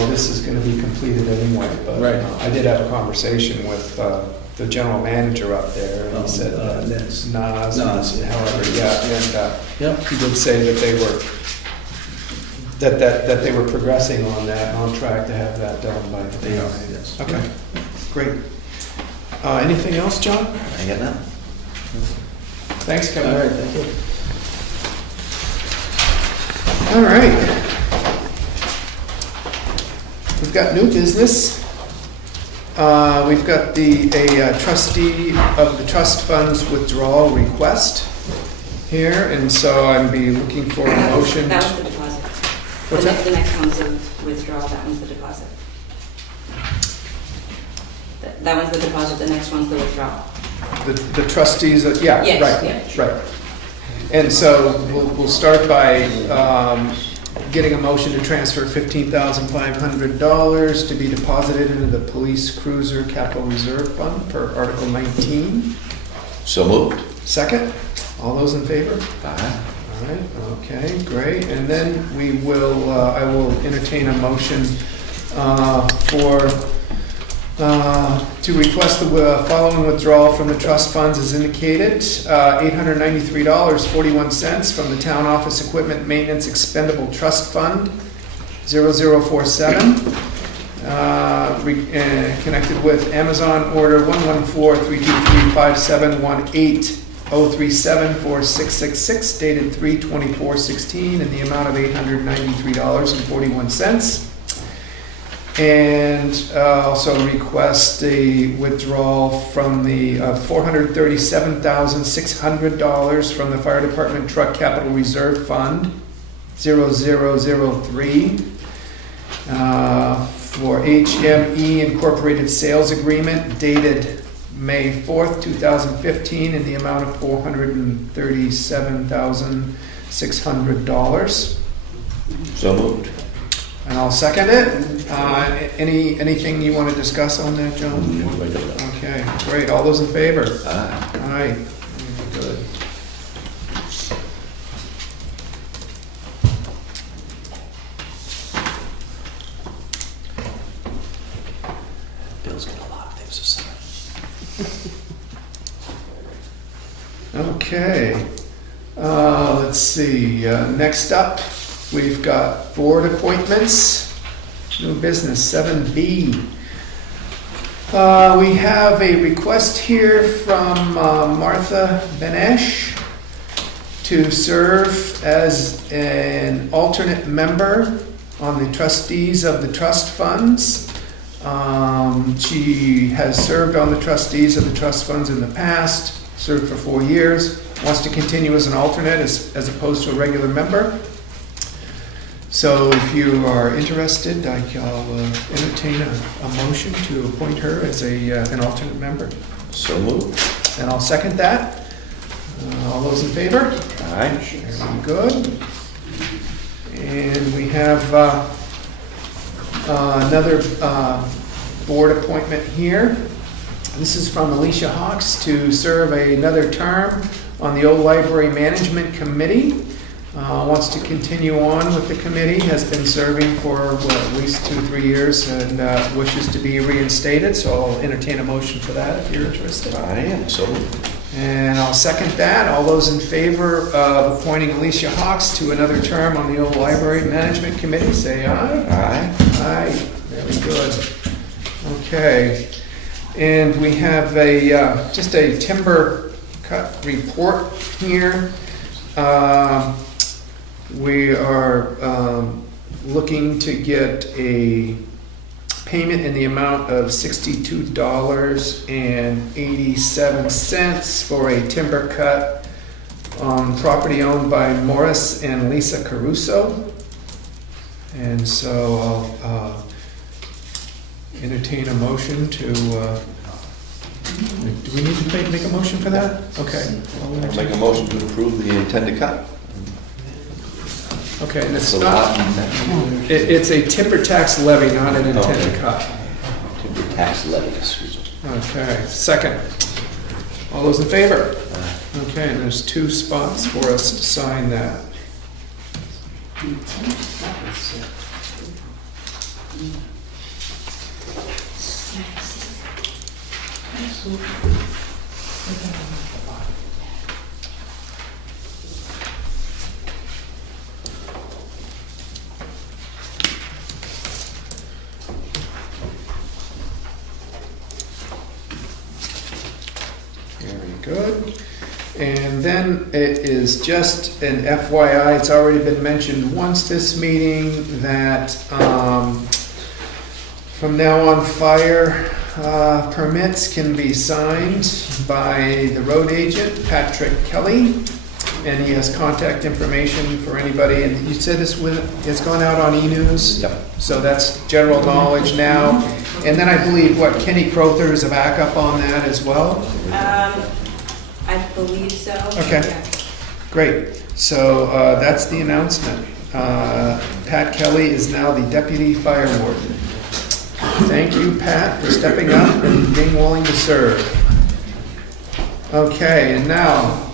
this is going to be completed anyway. But Right. I did have a conversation with the general manager up there, and he said Nez. Nas, Nas, however, yeah, and Yep. he did say that they were that they were progressing on that and on track to have that done by the They day. are, yes. Okay, great. Anything else, John? I got that. Thanks, All Kevin. right, thank you. All right. We've got new business. We've got a trustee of the trust fund's withdrawal request here, and so I'd be looking for a motion. That was the deposit. What's that? The next one's a withdrawal, that one's the deposit. That one's the deposit, the next one's the withdrawal. The trustees, yeah, Yes, right, yeah. right. And so we'll start by getting a motion to transfer $15,500 to be deposited into the police cruiser capital reserve fund per Article 19. So moved. Second, all those in favor? Aye. All right, okay, great. And then we will, I will entertain a motion to request the following withdrawal from the trust funds as indicated. $893.41 from the Town Office Equipment Maintenance Expendable Trust Fund, 0047, connected with Amazon order 114-323-5718-037-4666, dated 3/24/16, in the amount of $893.41. And also request a withdrawal from the $437,600 from the Fire Department Truck Capital Reserve Fund, 0003, for HME Incorporated Sales Agreement dated May 4th, 2015, in the amount of $437,600. So moved. And I'll second it. Anything you want to discuss on that, John? Okay, great. All those in favor? Aye. Aye. Good. Bill's got a lot of things to say. Okay. Let's see. Next up, we've got board appointments. New business, 7B. We have a request here from Martha Benesh to serve as an alternate member on the trustees of the trust funds. She has served on the trustees of the trust funds in the past, served for 4 years, wants to continue as an alternate as opposed to a regular member. So if you are interested, I'll entertain a motion to appoint her as an alternate member. So moved. And I'll second that. All those in favor? Aye. Very good. And we have another board appointment here. This is from Alicia Hawks to serve another term on the Old Library Management Committee. Wants to continue on with the committee, has been serving for at least 2-3 years, and wishes to be reinstated, so I'll entertain a motion for that if you're interested. I am. So moved. And I'll second that. All those in favor of appointing Alicia Hawks to another term on the Old Library Management Committee, say aye. Aye. Aye, very good. Okay, and we have just a timber cut report here. We are looking to get a payment in the amount of $62.87 for a timber cut on property owned by Morris and Lisa Caruso. And so I'll entertain a motion to, do we need to make a motion for that? Okay. I'll make a motion to approve the intended cut. Okay, and it's So not, it's a timber tax levy, not an intended cut. Timber tax levy, excuse me. Okay, second. All those in favor? Okay, and there's 2 spots for us to sign that. Very good. And then it is just an FYI, it's already been mentioned once this meeting that from now on fire permits can be signed by the road agent, Patrick Kelly, and he has contact information for anybody. And you said it's gone out on e-news? Yep. So that's general knowledge now. And then I believe, Kenny Crowther is a backup on that as well? I believe so. Okay. Yeah. Great. So that's the announcement. Pat Kelly is now the deputy fire warden. Thank you, Pat, for stepping up and being willing to serve. Okay, and now,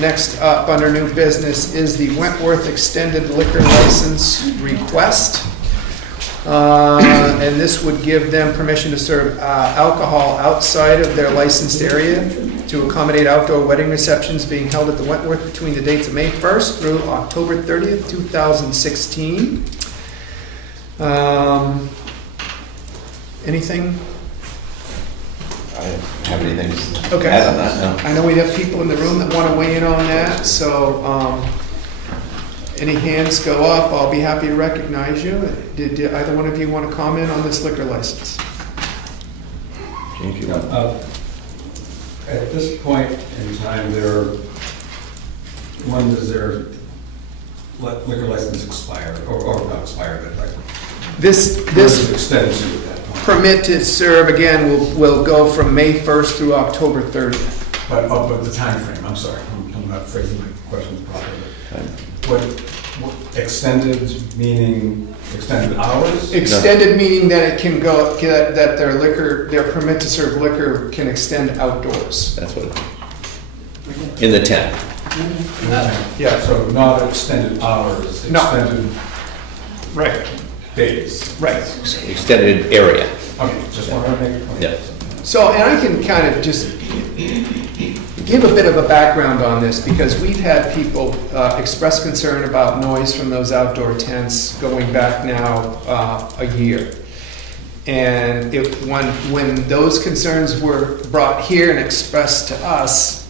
next up under new business is the Wentworth extended liquor license request. And this would give them permission to serve alcohol outside of their licensed area to accommodate outdoor wedding receptions being held at the Wentworth between the dates of May 1st through October 30th, 2016. Anything? I don't have anything to Okay. add on that, no. I know we have people in the room that want to weigh in on that, so any hands go up, I'll be happy to recognize you. Did either one of you want to comment on this liquor license? Gene, if you want. At this point in time, when does their liquor license expire, or not expire, but like? This Extended to at that point. permit to serve, again, will go from May 1st through October 30th. But the timeframe, I'm sorry, I'm not phrasing my questions properly. What extended meaning, extended hours? Extended meaning that it can go, that their permit to serve liquor can extend outdoors. That's what, in the tent. Yeah. So not extended hours, No. extended Right, days. right. Extended area. Okay, just wanted to make a point. Yeah. So, and I can kind of just give a bit of a background on this, because we've had people express concern about noise from those outdoor tents going back now a year. And when those concerns were brought here and expressed to us,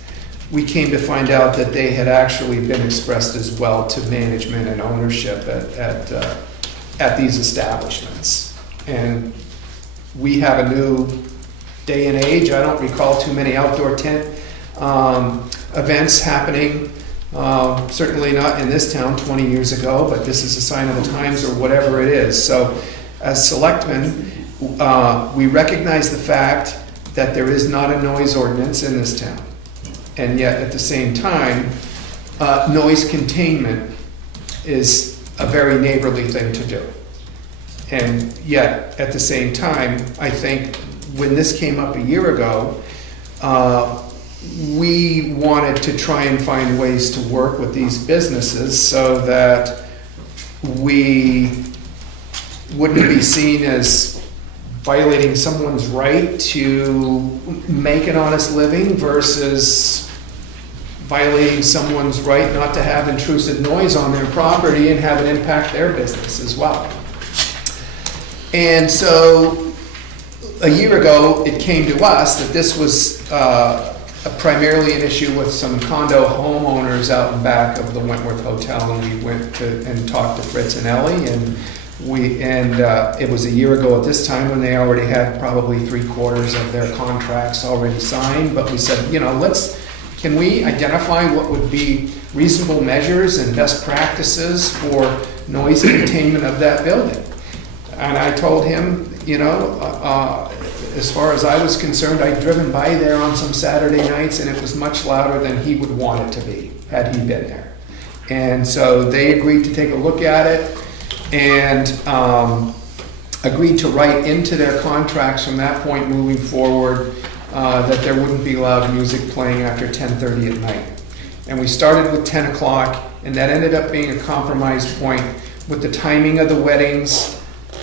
we came to find out that they had actually been expressed as well to management and ownership at these establishments. And we have a new day and age. I don't recall too many outdoor tent events happening, certainly not in this town 20 years ago, but this is a sign of the times or whatever it is. So as selectmen, we recognize the fact that there is not a noise ordinance in this town. And yet at the same time, noise containment is a very neighborly thing to do. And yet at the same time, I think when this came up a year ago, we wanted to try and find ways to work with these businesses so that we wouldn't be seen as violating someone's right to make an honest living versus violating someone's right not to have intrusive noise on their property and have it impact their business as well. And so a year ago, it came to us that this was primarily an issue with some condo homeowners out in back of the Wentworth Hotel, and we went and talked to Fritz and Ellie, and it was a year ago at this time when they already had probably 3/4 of their contracts already signed, but we said, can we identify what would be reasonable measures and best practices for noise containment of that building? And I told him, as far as I was concerned, I'd driven by there on some Saturday nights and it was much louder than he would want it to be, had he been there. And so they agreed to take a look at it and agreed to write into their contracts from that point moving forward that there wouldn't be loud music playing after 10:30 at night. And we started with 10 o'clock, and that ended up being a compromise point with the timing of the weddings,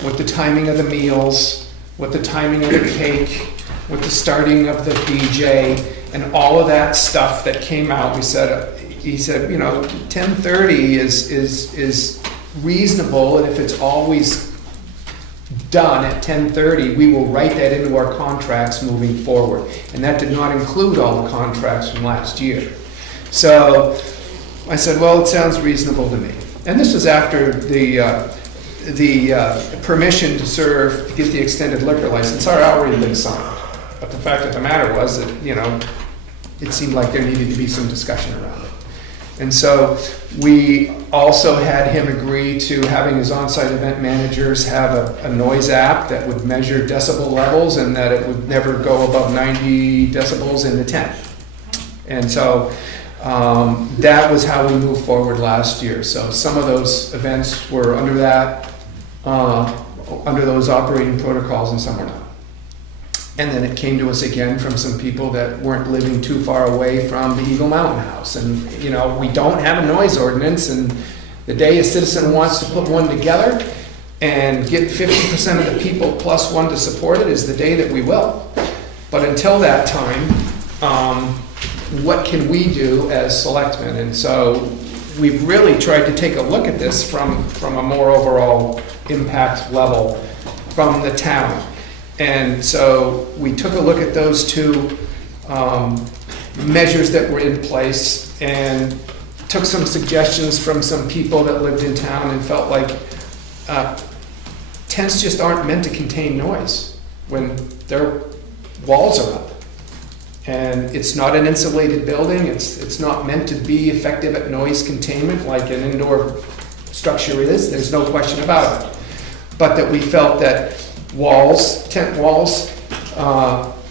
with the timing of the meals, with the timing of the cake, with the starting of the DJ, and all of that stuff that came out. He said, 10:30 is reasonable, and if it's always done at 10:30, we will write that into our contracts moving forward. And that did not include all the contracts from last year. So I said, well, it sounds reasonable to me. And this was after the permission to serve, to get the extended liquor license had already been signed. But the fact of the matter was that, it seemed like there needed to be some discussion around it. And so we also had him agree to having his on-site event managers have a noise app that would measure decibel levels and that it would never go above 90 decibels in the tent. And so That was how we moved forward last year. So some of those events were under that, under those operating protocols, and some were not. And then it came to us again from some people that weren't living too far away from the Eagle Mountain House. And, you know, we don't have a noise ordinance, and the day a citizen wants to put one together and get 50% of the people plus one to support it is the day that we will. But until that time, what can we do as selectmen? And so we've really tried to take a look at this from a more overall impact level from the town. And so we took a look at those two measures that were in place and took some suggestions from some people that lived in town and felt like tents just aren't meant to contain noise when their walls are up. And it's not an insulated building, it's not meant to be effective at noise containment like an indoor structure is, there's no question about it. But that we felt that walls, tent walls,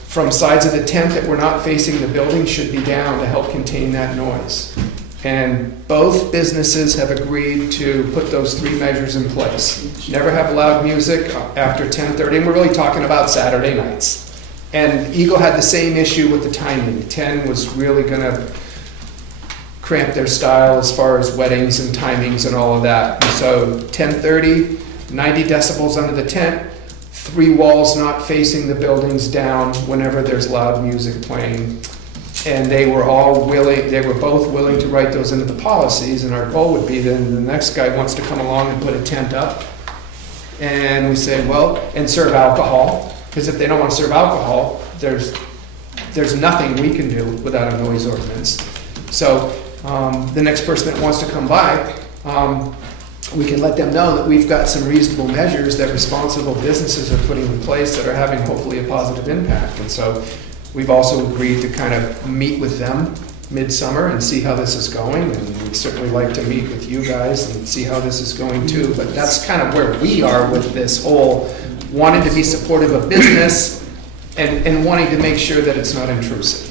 from sides of the tent that were not facing the building should be down to help contain that noise. And both businesses have agreed to put those three measures in place. Never have loud music after 10:30, and we're really talking about Saturday nights. And Eagle had the same issue with the timing. 10 was really gonna cramp their style as far as weddings and timings and all of that. And so 10:30, 90 decibels under the tent, 3 walls not facing the buildings down whenever there's loud music playing. And they were both willing to write those into the policies, and our goal would be then the next guy wants to come along and put a tent up. And we say, well, and serve alcohol, because if they don't want to serve alcohol, there's nothing we can do without a noise ordinance. So the next person that wants to come by, we can let them know that we've got some reasonable measures that responsible businesses are putting in place that are having hopefully a positive impact. And so we've also agreed to kind of meet with them midsummer and see how this is going. And we'd certainly like to meet with you guys and see how this is going too. But that's kind of where we are with this whole wanting to be supportive of business and wanting to make sure that it's not intrusive.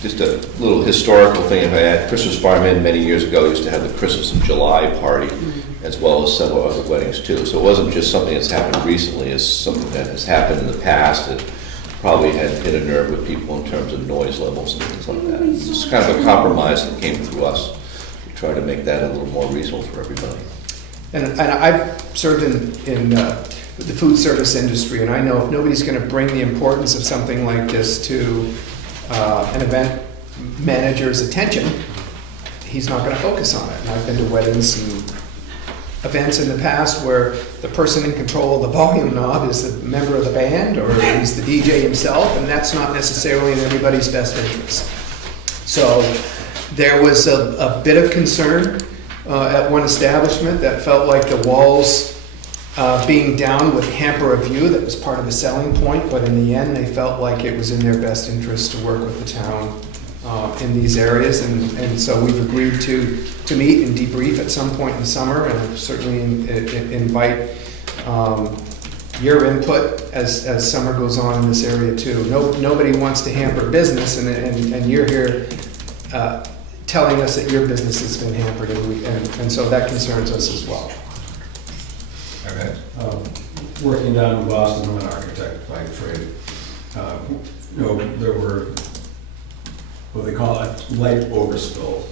Just a little historical thing, if I had, Christmas Farm Inn many years ago used to have the Christmas in July party, as well as several other weddings too. So it wasn't just something that's happened recently, it's something that has happened in the past that probably had hit a nerve with people in terms of noise levels and things like that. It's kind of a compromise that came through us to try to make that a little more reasonable for everybody. And I've served in the food service industry, and I know if nobody's going to bring the importance of something like this to an event manager's attention, he's not going to focus on it. And I've been to weddings and events in the past where the person in control of the volume knob is the member of the band or he's the DJ himself, and that's not necessarily in everybody's best interest. So there was a bit of concern at one establishment that felt like the walls being down would hamper a view that was part of the selling point, but in the end they felt like it was in their best interest to work with the town in these areas, and so we've agreed to meet and debrief at some point in the summer, and certainly invite your input as summer goes on in this area too. Nobody wants to hamper business, and you're here telling us that your business has been hampered, and so that concerns us as well. Okay. Working down in Boston, I'm an architect by trade. There were what they call a light overspill,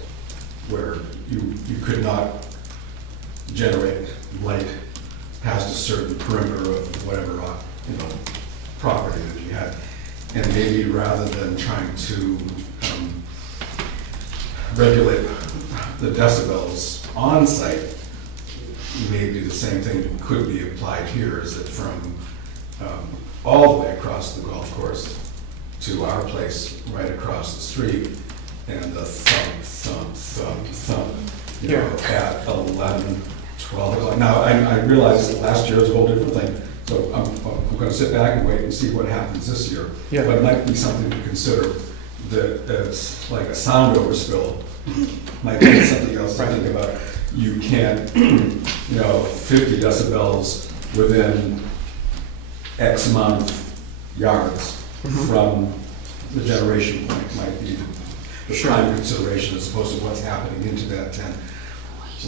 where you could not generate light past a certain perimeter of whatever property that you had. And maybe rather than trying to regulate the decibels on site, maybe the same thing could be applied here, is that from all the way across the golf course to our place right across the street, and the thump, at 11, 12 o'clock. Now, I realize that last year was a whole different thing, so I'm going to sit back and wait and see what happens this year. Yeah. But it might be something to consider, that it's like a sound overspill, might be something else to think about. You can't, 50 decibels within X amount of yards from the generation point might be the Sure. time consideration as opposed to what's happening into that tent,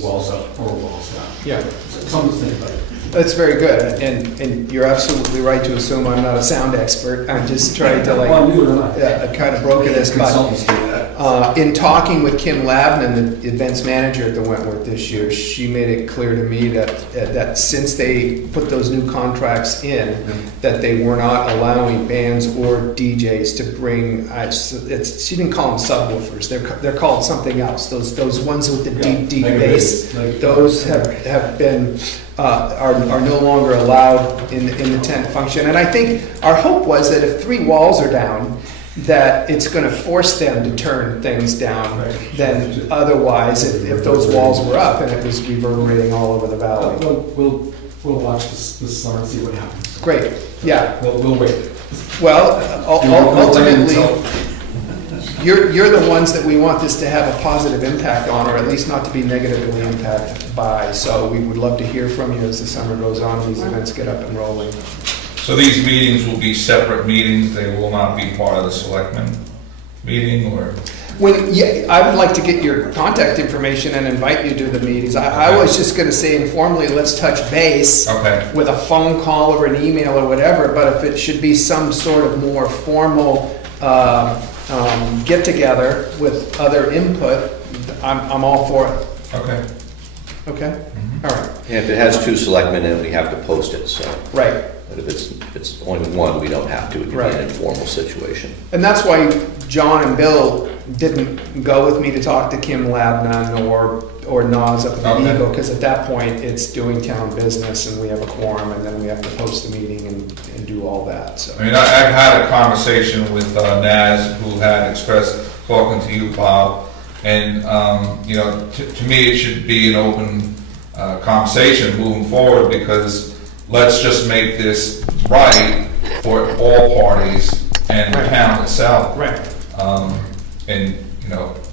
walls up or walls down. Yeah. Something to think about. That's very good, and you're absolutely right to assume I'm not a sound expert. I'm just trying to Well, neither am I. I kind of broken this, but Consultants do that. in talking with Kim Labnan, the events manager at the Wentworth this year, she made it clear to me that since they put those new contracts in, that they were not allowing bands or DJs to bring. She didn't call them subwoofers. They're called something else. Those ones with the deep Mega bass. bass. Those have been. Are no longer allowed in the tent function. And I think our hope was that if 3 walls are down, that it's going to force them to turn things down. Right. Than otherwise if those walls were up and it was reverberating all over the valley. We'll watch this summer and see what happens. Great, yeah. We'll wait. Well, We'll wait ultimately, until- you're the ones that we want this to have a positive impact on, or at least not to be negatively impacted by. So we would love to hear from you as the summer goes on, and these events get up and rolling. So these meetings will be separate meetings, they will not be part of the selectmen meeting, or? I would like to get your contact information and invite you to the meetings. I was just gonna say informally, let's touch base Okay, with a phone call or an email or whatever, but if it should be some sort of more formal get-together with other input, I'm all for it. okay. Okay? Mhm. All right, And if it has 2 selectmen, then we have to post it, so. right. But if it's only 1, we don't have to. It can be Right. an informal situation. And that's why John and Bill didn't go with me to talk to Kim Labnan or Nas up at the Okay. Eagle, because at that point, it's doing town business and we have a quorum, and then we have to post the meeting and do all that, so. I mean, I've had a conversation with Naz, who had expressed, talking to you, Bob, and, to me, it should be an open conversation moving forward, because let's just make this right for all parties and the Right. town itself. Right. And,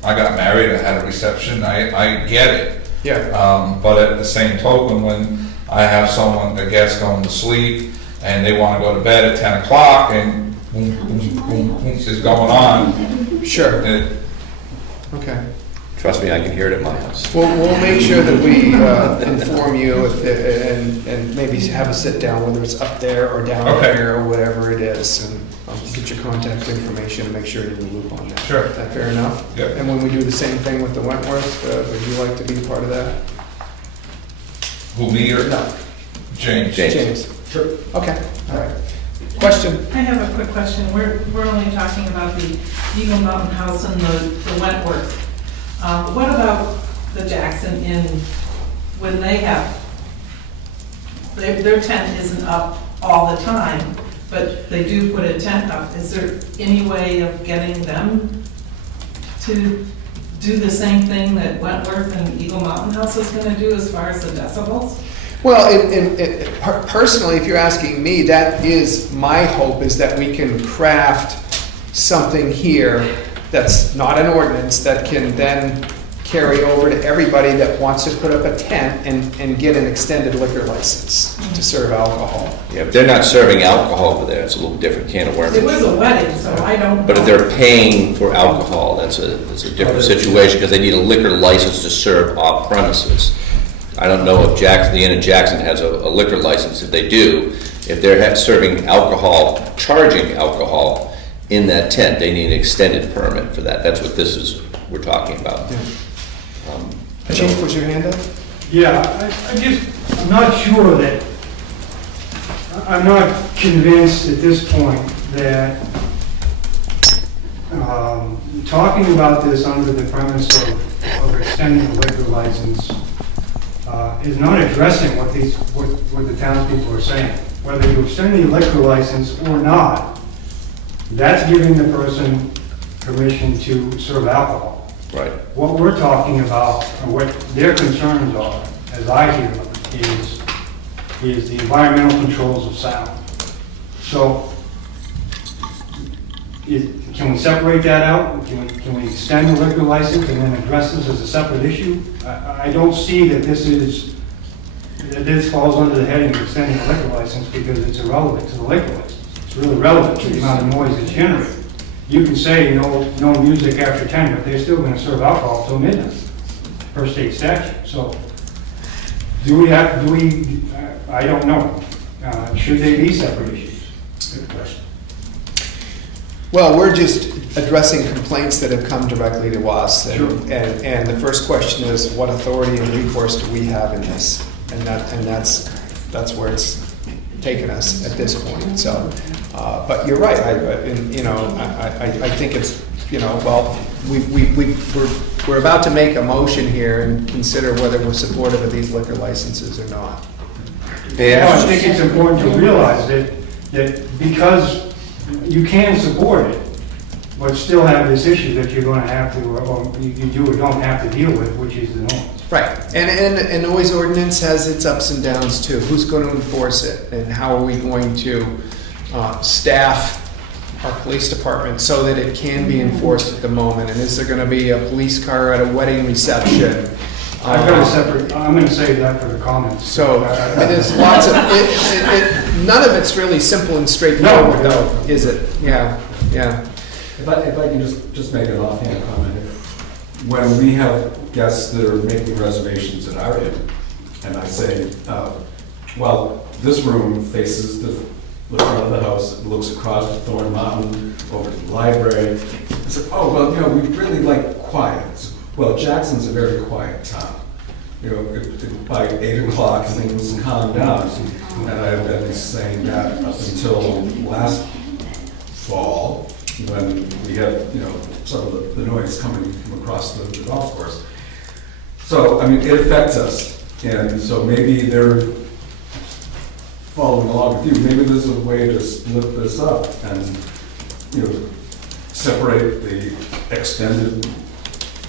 I got married, I had a reception, I get it. Yeah. But at the same token, when I have a guest going to sleep and they want to go to bed at 10 o'clock and boom, boom, boom, boom is going on, Sure. it, Okay. Trust me, I can hear it at my house. We'll make sure that we inform you and maybe have a sit down, whether it's up there or down Okay. here or whatever it is, and get your contact information and make sure you're in the loop on that. Sure. Is that fair enough? Yep. And when we do the same thing with the Wentworth, would you like to be part of that? who, me or No. James? James? Sure. Okay, all right. Question? I have a quick question. We're only talking about the Eagle Mountain House and the Wentworth. What about the Jackson Inn when they have, their tent isn't up all the time, but they do put a tent up. Is there any way of getting them to do the same thing that Wentworth and Eagle Mountain House is gonna do as far as the decibels? Well, personally, if you're asking me, that is my hope, is that we can craft something here that's not an ordinance, that can then carry over to everybody that wants to put up a tent and get an extended liquor license to serve alcohol. Yeah, if they're not serving alcohol over there, it's a little different can of worms. It was a wedding, so I don't. But if they're paying for alcohol, that's a different situation, because they need a liquor license to serve off premises. I don't know if the Inn in Jackson has a liquor license. If they do, if they're serving alcohol, charging alcohol in that tent, they need an extended permit for that. That's what we're talking about. Chief, was your hand up? Yeah, I'm not sure that, I'm not convinced at this point that talking about this under the premise of extending the liquor license is not addressing what the townspeople are saying. Whether you extend the liquor license or not, that's giving the person permission to serve alcohol. Right. What we're talking about, and what their concerns are, as I hear them, is the environmental controls of sound. So, can we separate that out? Can we extend the liquor license and then address this as a separate issue? I don't see that this falls under the heading of extending the liquor license, because it's irrelevant to the liquor license. It's really relevant to the amount of noise it's generating. you can say no music after 10, but they're still gonna serve alcohol till midnight, per state statute. So, I don't know. Should they be separate issues? Good question. Well, we're just addressing complaints that have come directly to us. Sure. And the first question is, what authority and recourse do we have in this? And that's where it's taken us at this point. So, but you're right, I think it's, well, we're about to make a motion here and consider whether we're supportive of these liquor licenses or not. Well, I think it's important to realize that because you can support it, but still have this issue that you're going to have to, or you do or don't have to deal with, which is the noise. Right, and noise ordinance has its ups and downs too. Who's going to enforce it, and how are we going to staff our police department so that it can be enforced at the moment? And is there going to be a police car at a wedding reception? I've got a separate, I'm going to save that for the comments. So there's lots of, none of it's really simple and straightforward though, is it? Yeah. If I can just make an offhand comment here. When we have guests that are making reservations at our inn, and I say, well, this room faces the front of the house, it looks across the Thorn Mountain, over to the library. I said, oh, well, we really like quiet. Well, Jackson's a very quiet town. By 8 o'clock, things calm down. And I've been saying that up until last fall, when we had, some of the noise coming from across the golf course. So, it affects us. And so maybe they're following along with you. Maybe there's a way to split this up and, separate the extended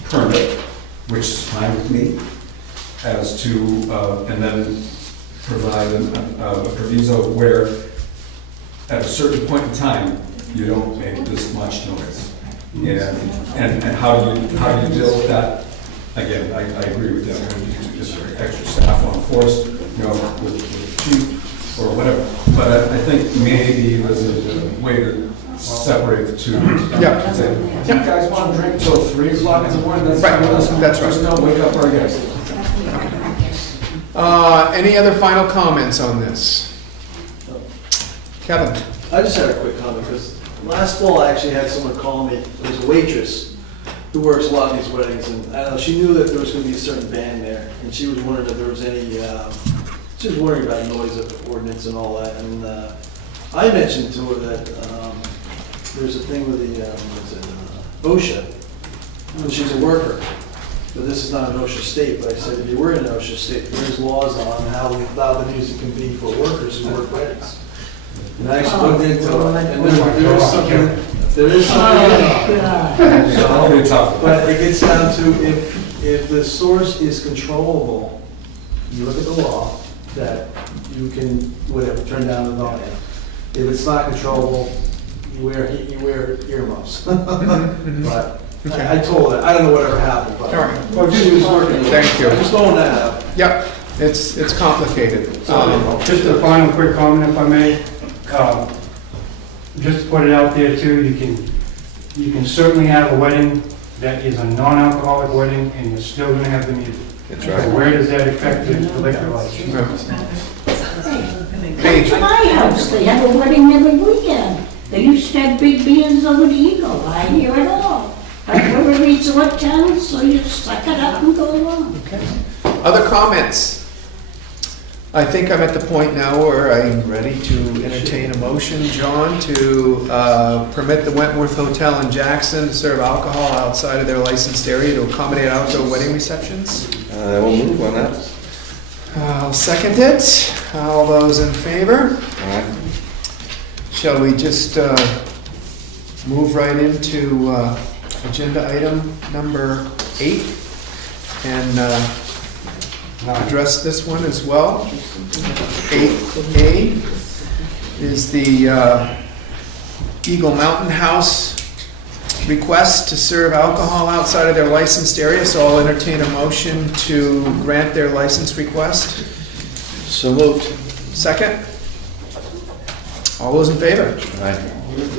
permit, which is fine with me, as to, and then provide a proviso where at a certain point in time, you don't make this much noise. And how do you deal with that? Again, I agree with that. Is there extra staff on force, with the chief or whatever? But I think maybe there's a way to separate the two. Yeah. Say, if you guys want to drink till 3 o'clock in the morning, that's Right. fine with us. That's right. Just don't wake up our guests. Any other final comments on this? Kevin? I just had a quick comment, because last fall I actually had someone call me, it was a waitress who works a lot in these weddings, and I don't know, she knew that there was gonna be a certain band there, and she was wondering if there was any, she was worried about noise ordinance and all that, and I mentioned to her that there's a thing with the, OSHA, and she's a worker, but this is not an OSHA state, but I said, if you were in an OSHA state, there's laws on how loud the music can be for workers who work weddings. And I actually looked into it, and there is something, So that'll be tough. but it gets down to if the source is controllable, you look at the law, that you can, whatever, turn down the volume. If it's not controllable, you wear earmuffs. But I told her, I don't know whatever happened, but All right. well, she was working. Thank you. I'm just throwing that out. Yep, it's complicated. Just a final quick comment, if I may. Just to put it out there too, you can certainly have a wedding that is a non-alcoholic wedding, and you're still gonna have the music. That's So right. where does that affect the liquor license? Paige? At my house, they have a wedding every weekend. They used to have big bands over the Eagle. I hear it all. I've never resort town, so you suck it up and go along. Other comments? I think I'm at the point now where I'm ready to entertain a motion, John, to permit the Wentworth Hotel in Jackson to serve alcohol outside of their licensed area to accommodate outdoor wedding receptions. I will move on that. I'll second it. All those in favor? All right. Shall we just move right into agenda item number 8 and address this one as well? 8A is the Eagle Mountain House request to serve alcohol outside of their licensed area, so I'll entertain a motion to grant their license request. So moved. Second? All those in favor? All right.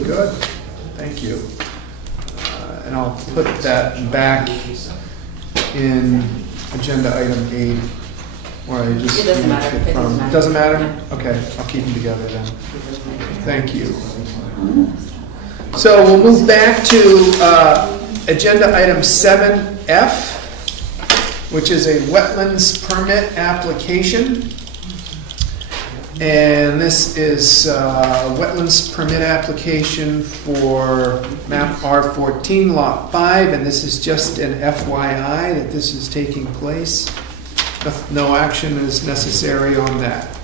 Good, thank you. and I'll put that back in agenda item 8, where I just. It doesn't matter. It doesn't matter. Doesn't matter? Okay, I'll keep them together then. Thank you. So we'll move back to agenda item 7F, which is a wetlands permit application. And this is wetlands permit application for map R14, lot 5, and this is just an FYI that this is taking place. No action is necessary on that.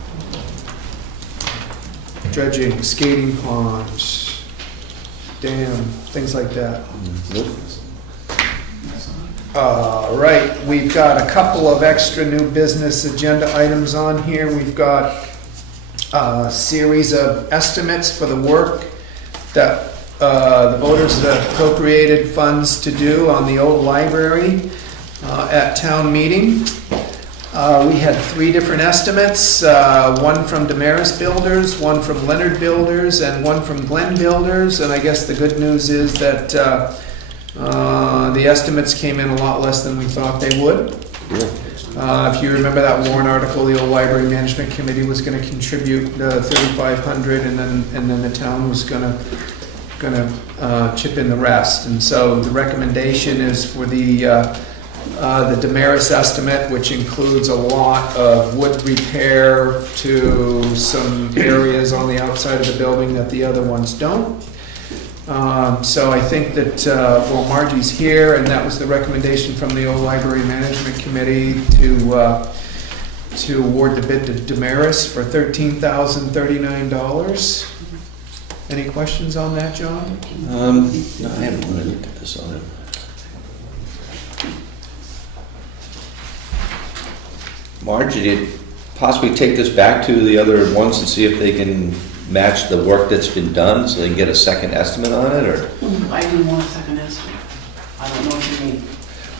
Dredging, skating ponds, dam, things like that. Right, we've got a couple of extra new business agenda items on here. We've got a series of estimates for the work that the voters appropriated funds to do on the old library at town meeting. We had 3 different estimates, one from Damaris Builders, one from Leonard Builders, and one from Glenn Builders. And I guess the good news is that the estimates came in a lot less than we thought they would. If you remember that warrant article, the old library management committee was going to contribute $3,500, and then the town was going to chip in the rest. And so the recommendation is for the Damaris estimate, which includes a lot of wood repair to some areas on the outside of the building that the other ones don't. So I think that, well, Margie's here, and that was the recommendation from the old library management committee to award the bid to Damaris for $13,039. Any questions on that, John? No, I haven't really looked at this on it. Marge, did you possibly take this back to the other ones and see if they can match the work that's been done so they can get a second estimate on it, or? I didn't want a second estimate. I don't know what you mean.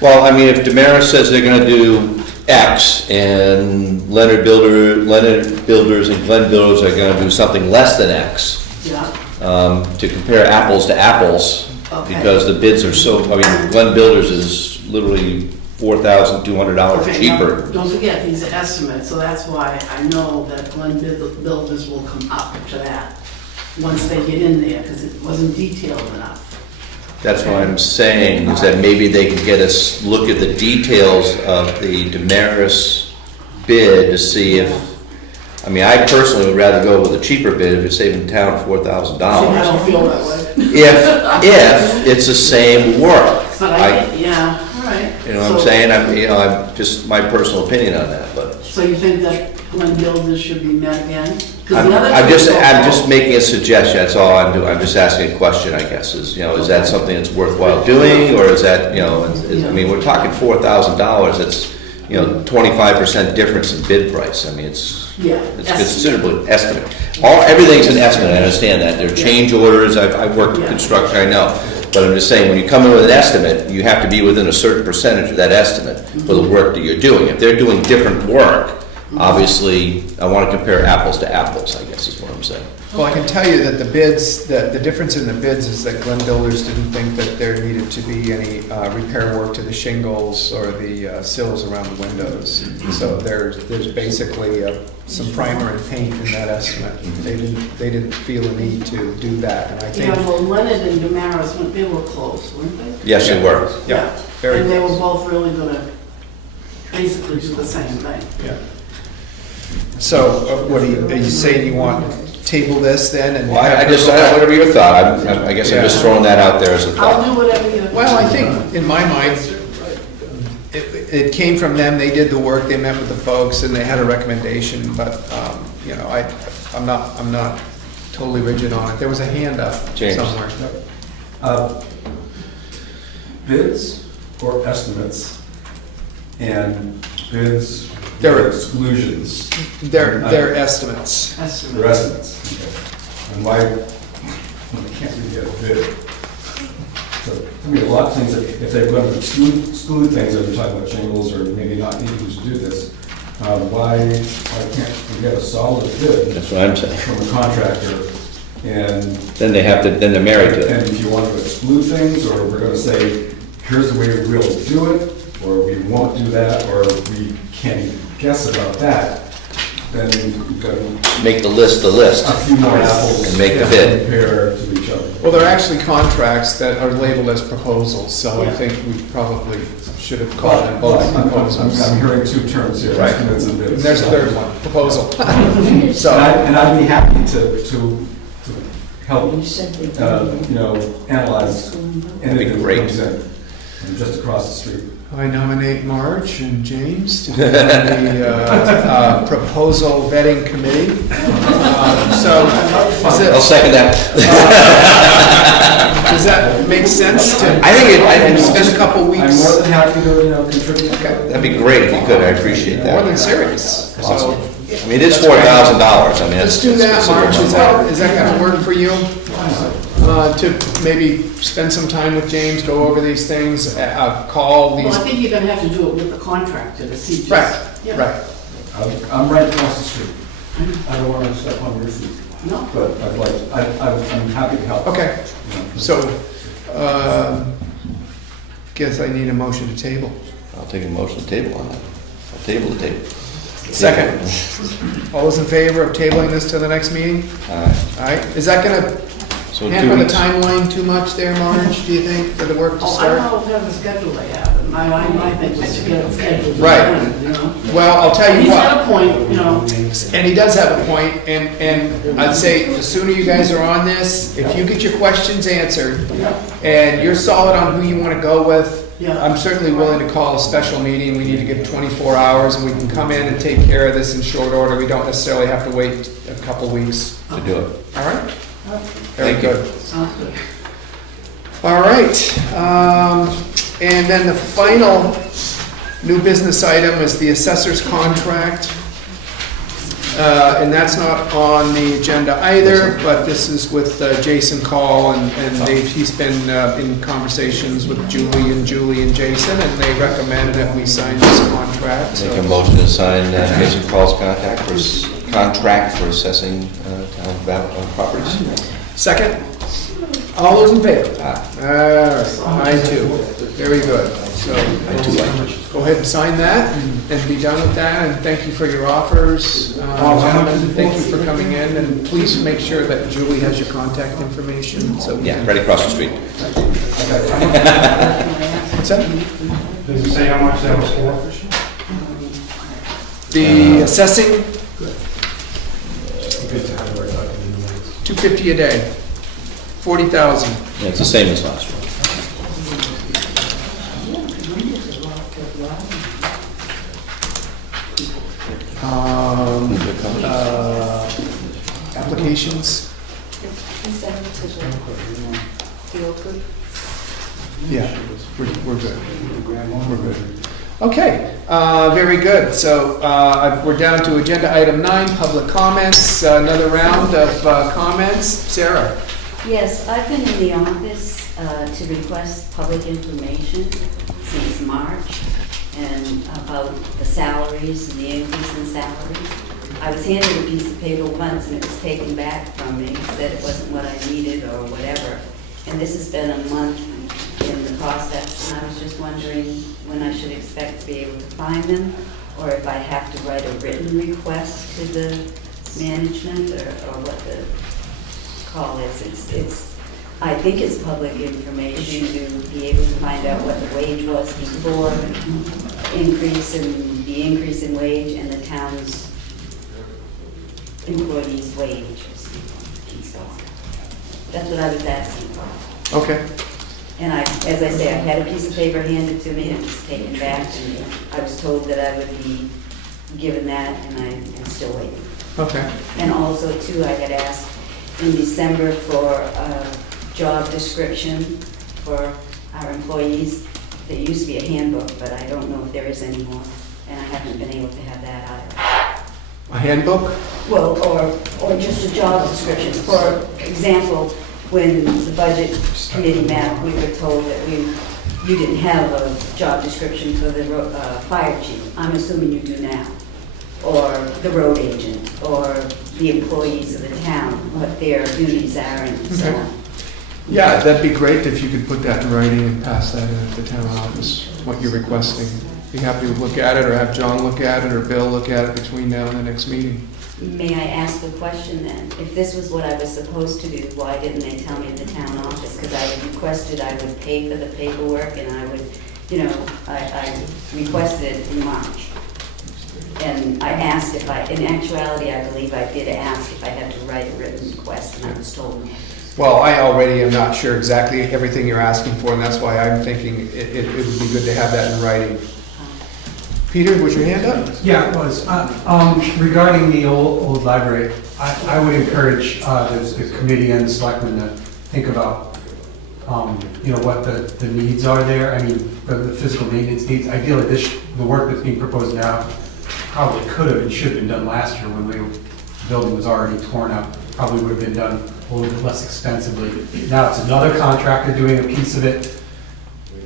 Well, I mean, if Damaris says they're gonna do X and Leonard Builders and Glenn Builders are gonna do something less than X, Yeah, to compare apples to apples, okay. because the bids are so, I mean, Glenn Builders is literally $4,200 Okay, cheaper. now, don't forget, these are estimates, so that's why I know that Glenn Builders will come up to that once they get in there, because it wasn't detailed enough. That's what I'm saying, is that maybe they can get us, look at the details of the Damaris bid to see if, I mean, I personally would rather go with a cheaper bid if it's saving the town $4,000. See, I don't feel that way. If it's the same work. But yeah, all right. You know what I'm saying? I'm just my personal opinion on that, but. So you think that Glenn Builders should be met again? 'Cause the other I'm two just don't. making a suggestion, that's all I'm doing. I'm just asking a question, I guess, is that something that's worthwhile doing, or is that, I mean, we're talking $4,000, it's, 25% difference in bid price. I mean, it's considerably estimate. Everything's an estimate, I understand that. There are change orders, I've worked in construction, I know. But I'm just saying, when you come in with an estimate, you have to be within a certain percentage of that estimate for the work that you're doing. If they're doing different work, obviously, I want to compare apples to apples, I guess is what I'm saying. Well, I can tell you that the bids, the difference in the bids is that Glenn Builders didn't think that there needed to be any repair work to the shingles or the sills around the windows. So there's basically some primer and paint in that estimate. They didn't feel a need to do that, and I think. Yeah, well, Leonard and Damaris, they were close, weren't they? Yes, they were. Yeah, very And they were close. both really gonna basically do the same thing. Yeah. So, what are you saying, you want to table this then? And Well, I just, whatever your thought, I guess I'm just throwing that out there as a I'll thought. do whatever you. Well, I think, in my mind, it came from them, they did the work, they met with the folks, and they had a recommendation, but, I'm not totally rigid on it. There was a hand up James. somewhere. Bids or estimates and bids They're- or exclusions? They're estimates. They're estimates. Okay. And why can't we get a bid? So, I mean, a lot of things, if they're going to exclude things, that we're talking about shingles or maybe not needing to do this, why can't we get a solid bid That's what I'm saying. from a contractor And Then they're married to it. and if you want to exclude things, or we're gonna say, here's the way we really do it, or we won't do that, or we can't even guess about that, then you've got Make the list a few more apples And make the to bid. compare to each other. Well, they're actually contracts that are labeled as proposals, so I Yeah. think we probably should have called them both I'm proposals. hearing two terms here, Right. estimates and bids. And there's a third one, proposal. So, And I'd be happy to help, You said they analyze That'd be anything that great. comes in, from just across the street. I nominate Marge and James to be on the proposal vetting committee. So, I'll second that. does that make sense to? I think it- Spend a couple I'm weeks. more than happy to, contribute. That'd be great if you could, I appreciate More than that. serious. So, I mean, it is $4,000, I mean, let's it's. do that, it's Marge. considerable. Is that gonna work for you? To maybe spend some time with James, go over these things, call Well, I these. think you're gonna have to do it with the contractor to see just. Right, Yeah. right. I'm right across the street. I don't want to step on your feet, No, but I'm happy to help. Okay, You know. so, guess I need a motion to table. I'll take a motion to table on that. I'll table the table. Second. All those in favor of tabling this to the next meeting? All right. All right, is that gonna So hamper 2 the weeks. timeline too much there, Marge, do you think, for the work to oh, I start? don't know what kind of schedule they have, and I think we should get it scheduled. Right. You know? Well, I'll tell you He's what, got a point, you know, and he does have a point, and I'd say the sooner you guys are on this, if you get your questions answered, and you're solid on who you wanna go with, yeah. I'm certainly willing to call a special meeting, we need to get 24 hours, and we can come in and take care of this in short order, we don't necessarily have to wait a couple weeks. To do it. All right? Very Thank you. good. Sounds good. All right, and then the final new business item is the assessor's contract. And that's not on the agenda either, but this is with Jason Call, and he's been in conversations with Julie and Jason, and they recommended that we sign this contract. Make so- a motion to sign Mason Call's contract for assessing town properties. Second? All those in favor? Aye. All right, I too. Very good. So, I too like it. go ahead and sign that and be done with that, and thank you for your offers. Gentlemen, thank you for coming in, and please make sure that Julie has your contact information, so. Yeah, right across the street. What's that? Does it say how much that was for? The assessing, Good to have it right back in the minutes. $250 a day, 40,000. Yeah, it's the same as last year. Applications? Yeah, we're good. We're good. Okay, very good. So we're down to agenda item 9, public comments. Another round of comments. Sarah? Yes, I've been in the office to request public information since March and about the salaries and the increase in salaries. I was handed a piece of paper once and it was taken back from me, said it wasn't what I needed or whatever. And this has been a month in the process, and I was just wondering when I should expect to be able to find them, or if I have to write a written request to the management, or what the call is. It's, I think it's public information to be able to find out what the wage was before increase in, the increase in wage and the town's employees' wages and so on. That's what I was asking for. Okay. And I, as I say, I had a piece of paper handed to me, and it was taken back, and I was told that I would be given that, and I'm still waiting. Okay. And also, too, I had asked in December for a job description for our employees. There used to be a handbook, but I don't know if there is anymore, and I haven't been able to have that either. A handbook? Well, or just a job description. For example, when the budget committee met, we were told that you didn't have a job description for the fire chief. I'm assuming you do now. Or the road agent, or the employees of the town, what their duties are and so Okay. on. Yeah, that'd be great if you could put that in writing and pass that in at the town office, what you're requesting. Be happy to look at it, or have John look at it, or Bill look at it between now and the next meeting. May I ask a question then? If this was what I was supposed to do, why didn't they tell me at the town office? Because I had requested I would pay for the paperwork and I would, I requested it in March. And I asked if in actuality, I believe I did ask if I had to write a written request, and I was told no. Well, I already am not sure exactly everything you're asking for, and that's why I'm thinking it would be good to have that in writing. Peter, was your hand up? Yeah, it was. Regarding the old library, I would encourage the committee and the selectmen to think about, what the needs are there. I mean, for the physical maintenance needs. Ideally, the work that's being proposed now probably could have and should have been done last year when the building was already torn up. Probably would have been done a little bit less expensively. Now it's another contractor doing a piece of it.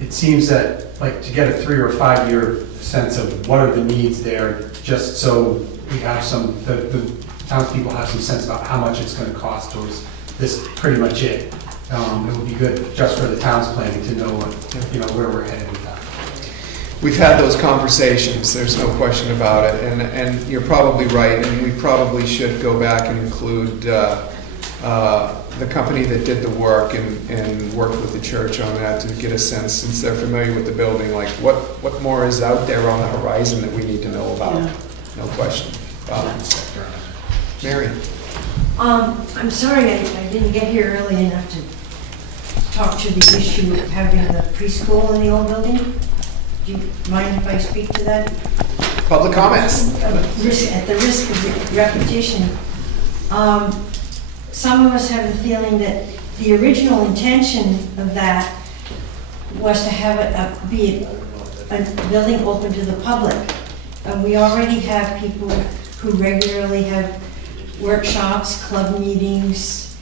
It seems that, to get a 3 or 5 year sense of what are the needs there, just so we have the townspeople have some sense about how much it's going to cost, or is this pretty much it? It would be good just for the town's planning to know where we're headed with that. We've had those conversations, there's no question about it, and you're probably right, and we probably should go back and include the company that did the work and worked with the church on that to get a sense, since they're familiar with the building, like what more is out there on the horizon that we need to know about? Yeah. No question. Mary? I'm sorry I didn't get here early enough to talk to the issue of having the preschool in the old building. Do you mind if I speak to that? Public comments? At the risk of repetition, some of us have the feeling that the original intention of that was to have it be a building open to the public. And we already have people who regularly have workshops, club meetings.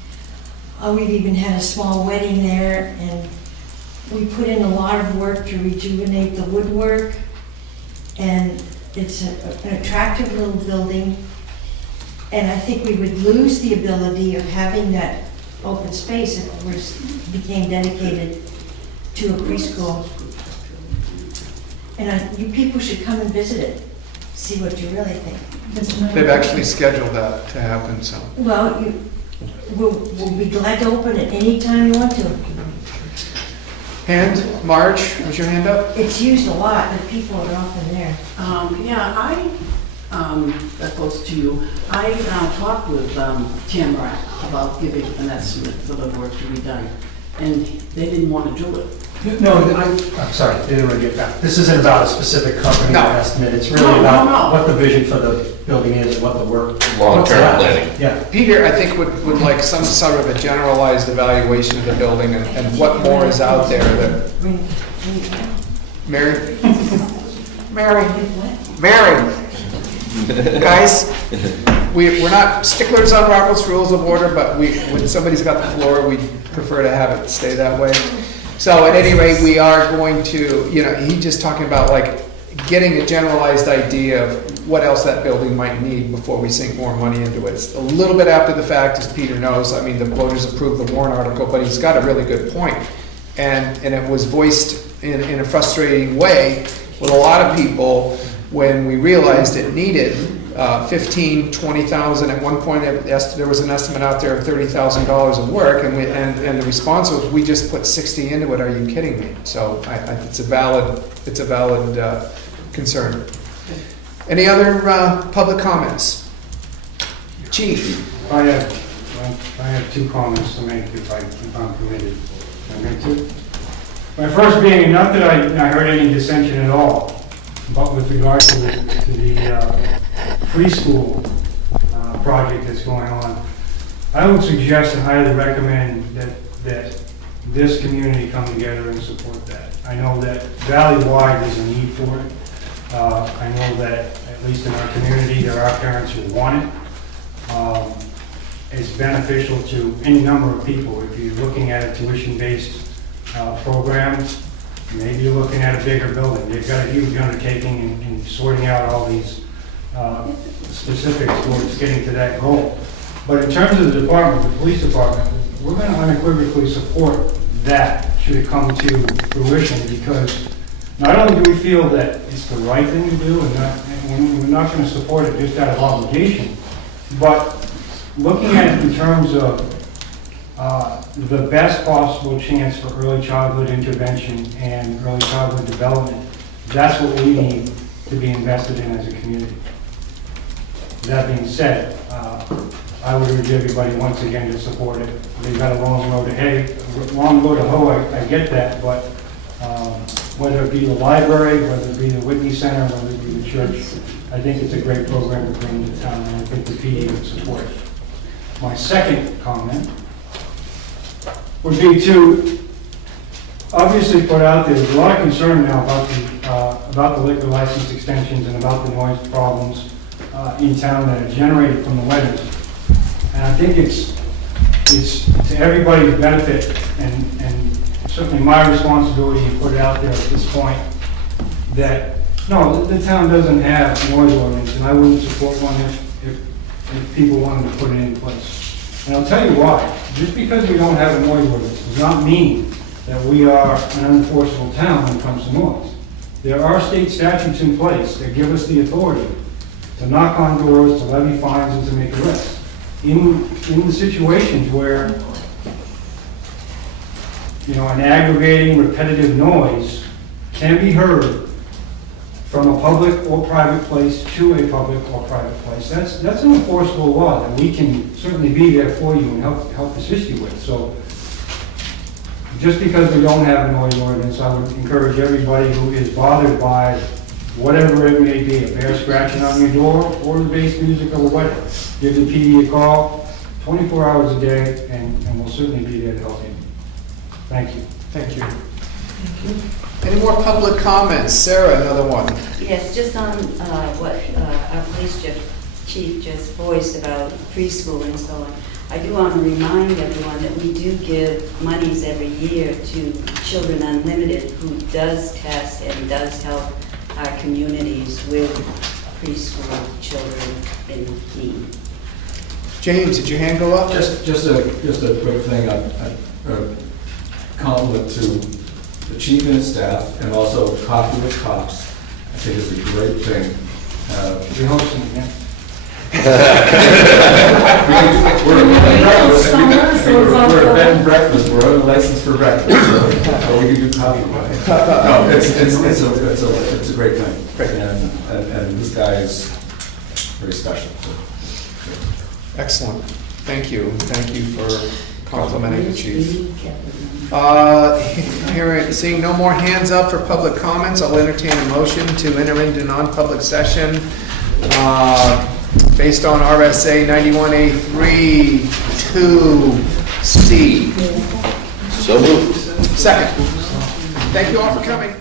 We've even had a small wedding there, and we put in a lot of work to rejuvenate the woodwork. And it's an attractive little building. And I think we would lose the ability of having that open space if it became dedicated to a preschool. And you people should come and visit it, see what you really think. They've actually scheduled that to happen, so. Well, we'll be glad to open it anytime you want to. Hand, Marge, was your hand up? It's used a lot, and people are often there. That goes to you. I talked with Tamarack about giving an estimate for the work to be done, and they didn't want to do it. No, I'm sorry, I didn't want to get back. This isn't about a specific company No. or estimate. It's really No. about what the vision for the building is and what the work. Long-term what's left. planning. Yeah. Peter, I think, would like some sort of a generalized evaluation of the building and what more is out there that, Mary? Mary! Guys, we're not sticklers on Robert's Rules of Order, but when somebody's got the floor, we prefer to have it stay that way. So at any rate, we are going to, he's just talking about getting a generalized idea of what else that building might need before we sink more money into it. It's a little bit after the fact, as Peter knows. I mean, the voters approved the warrant article, but he's got a really good point. And it was voiced in a frustrating way with a lot of people when we realized it needed 15, 20,000. At one point, there was an estimate out there of $30,000 of work, and the response was, "We just put 60 into it. Are you kidding me?" So it's a valid concern. Any other public comments? Chief? I have two comments to make if I'm permitted. Can I make two? My first being, not that I heard any dissension at all, but with regard to the preschool project that's going on, I would suggest and highly recommend that this community come together and support that. I know that valley-wide there's a need for it. I know that, at least in our community, there are parents who want it. It's beneficial to any number of people. If you're looking at a tuition-based program, maybe you're looking at a bigger building. They've got a huge undertaking in sorting out all these specifics towards getting to that goal. But in terms of the department, the police department, we're going to unequivocally support that should it come to fruition, because not only do we feel that it's the right thing to do, and we're not going to support it just out of obligation, but looking at it in terms of the best possible chance for early childhood intervention and early childhood development, that's what we need to be invested in as a community. That being said, I would urge everybody once again to support it. They've got a long road ahead, long road to hoe, I get that, but whether it be the library, whether it be the Whitney Center, whether it be the church, I think it's a great program to bring to town, and I think the PD would support it. My second comment would be to obviously put out there's a lot of concern now about the liquor license extensions and about the noise problems in town that are generated from the weddings. And I think it's to everybody's benefit and certainly my responsibility to put it out there at this point that, no, the town doesn't have noise ordinance, and I wouldn't support one if people wanted to put it in place. And I'll tell you why. Just because we don't have a noise ordinance does not mean that we are an unenforceable town when it comes to noise. There are state statutes in place that give us the authority to knock on doors, to levy fines, and to make arrests. In the situations where, an aggravating, repetitive noise can be heard from a public or private place to a public or private place, that's an enforceable law that we can certainly be there for you and help assist you with. So, just because we don't have a noise ordinance, I would encourage everybody who is bothered by whatever it may be, a bear scratching on your door or the bass music of a wedding, give the PD a call 24 hours a day, and we'll certainly be there to help you. Thank you. Thank you. Any more public comments? Sarah, another one. Yes, just on what our police chief just voiced about preschool and so on. I do want to remind everyone that we do give monies every year to Children Unlimited, who does test and does help our communities with preschool children in need. James, did your hand go up? Just a quick thing, a compliment to the chief and his staff, and also Coffee with Cops. I think it's a great thing. You're hosting it, yeah? We're a bed and breakfast, we're on a license for breakfast, so we can do coffee. No, it's a great thing. And this guy is very special. Excellent. Thank you. Thank you for complimenting the chief. Seeing no more hands up for public comments, I'll entertain a motion to enter into non-public session based on RSA 91A3 2C. So moved. Second. Thank you all for coming.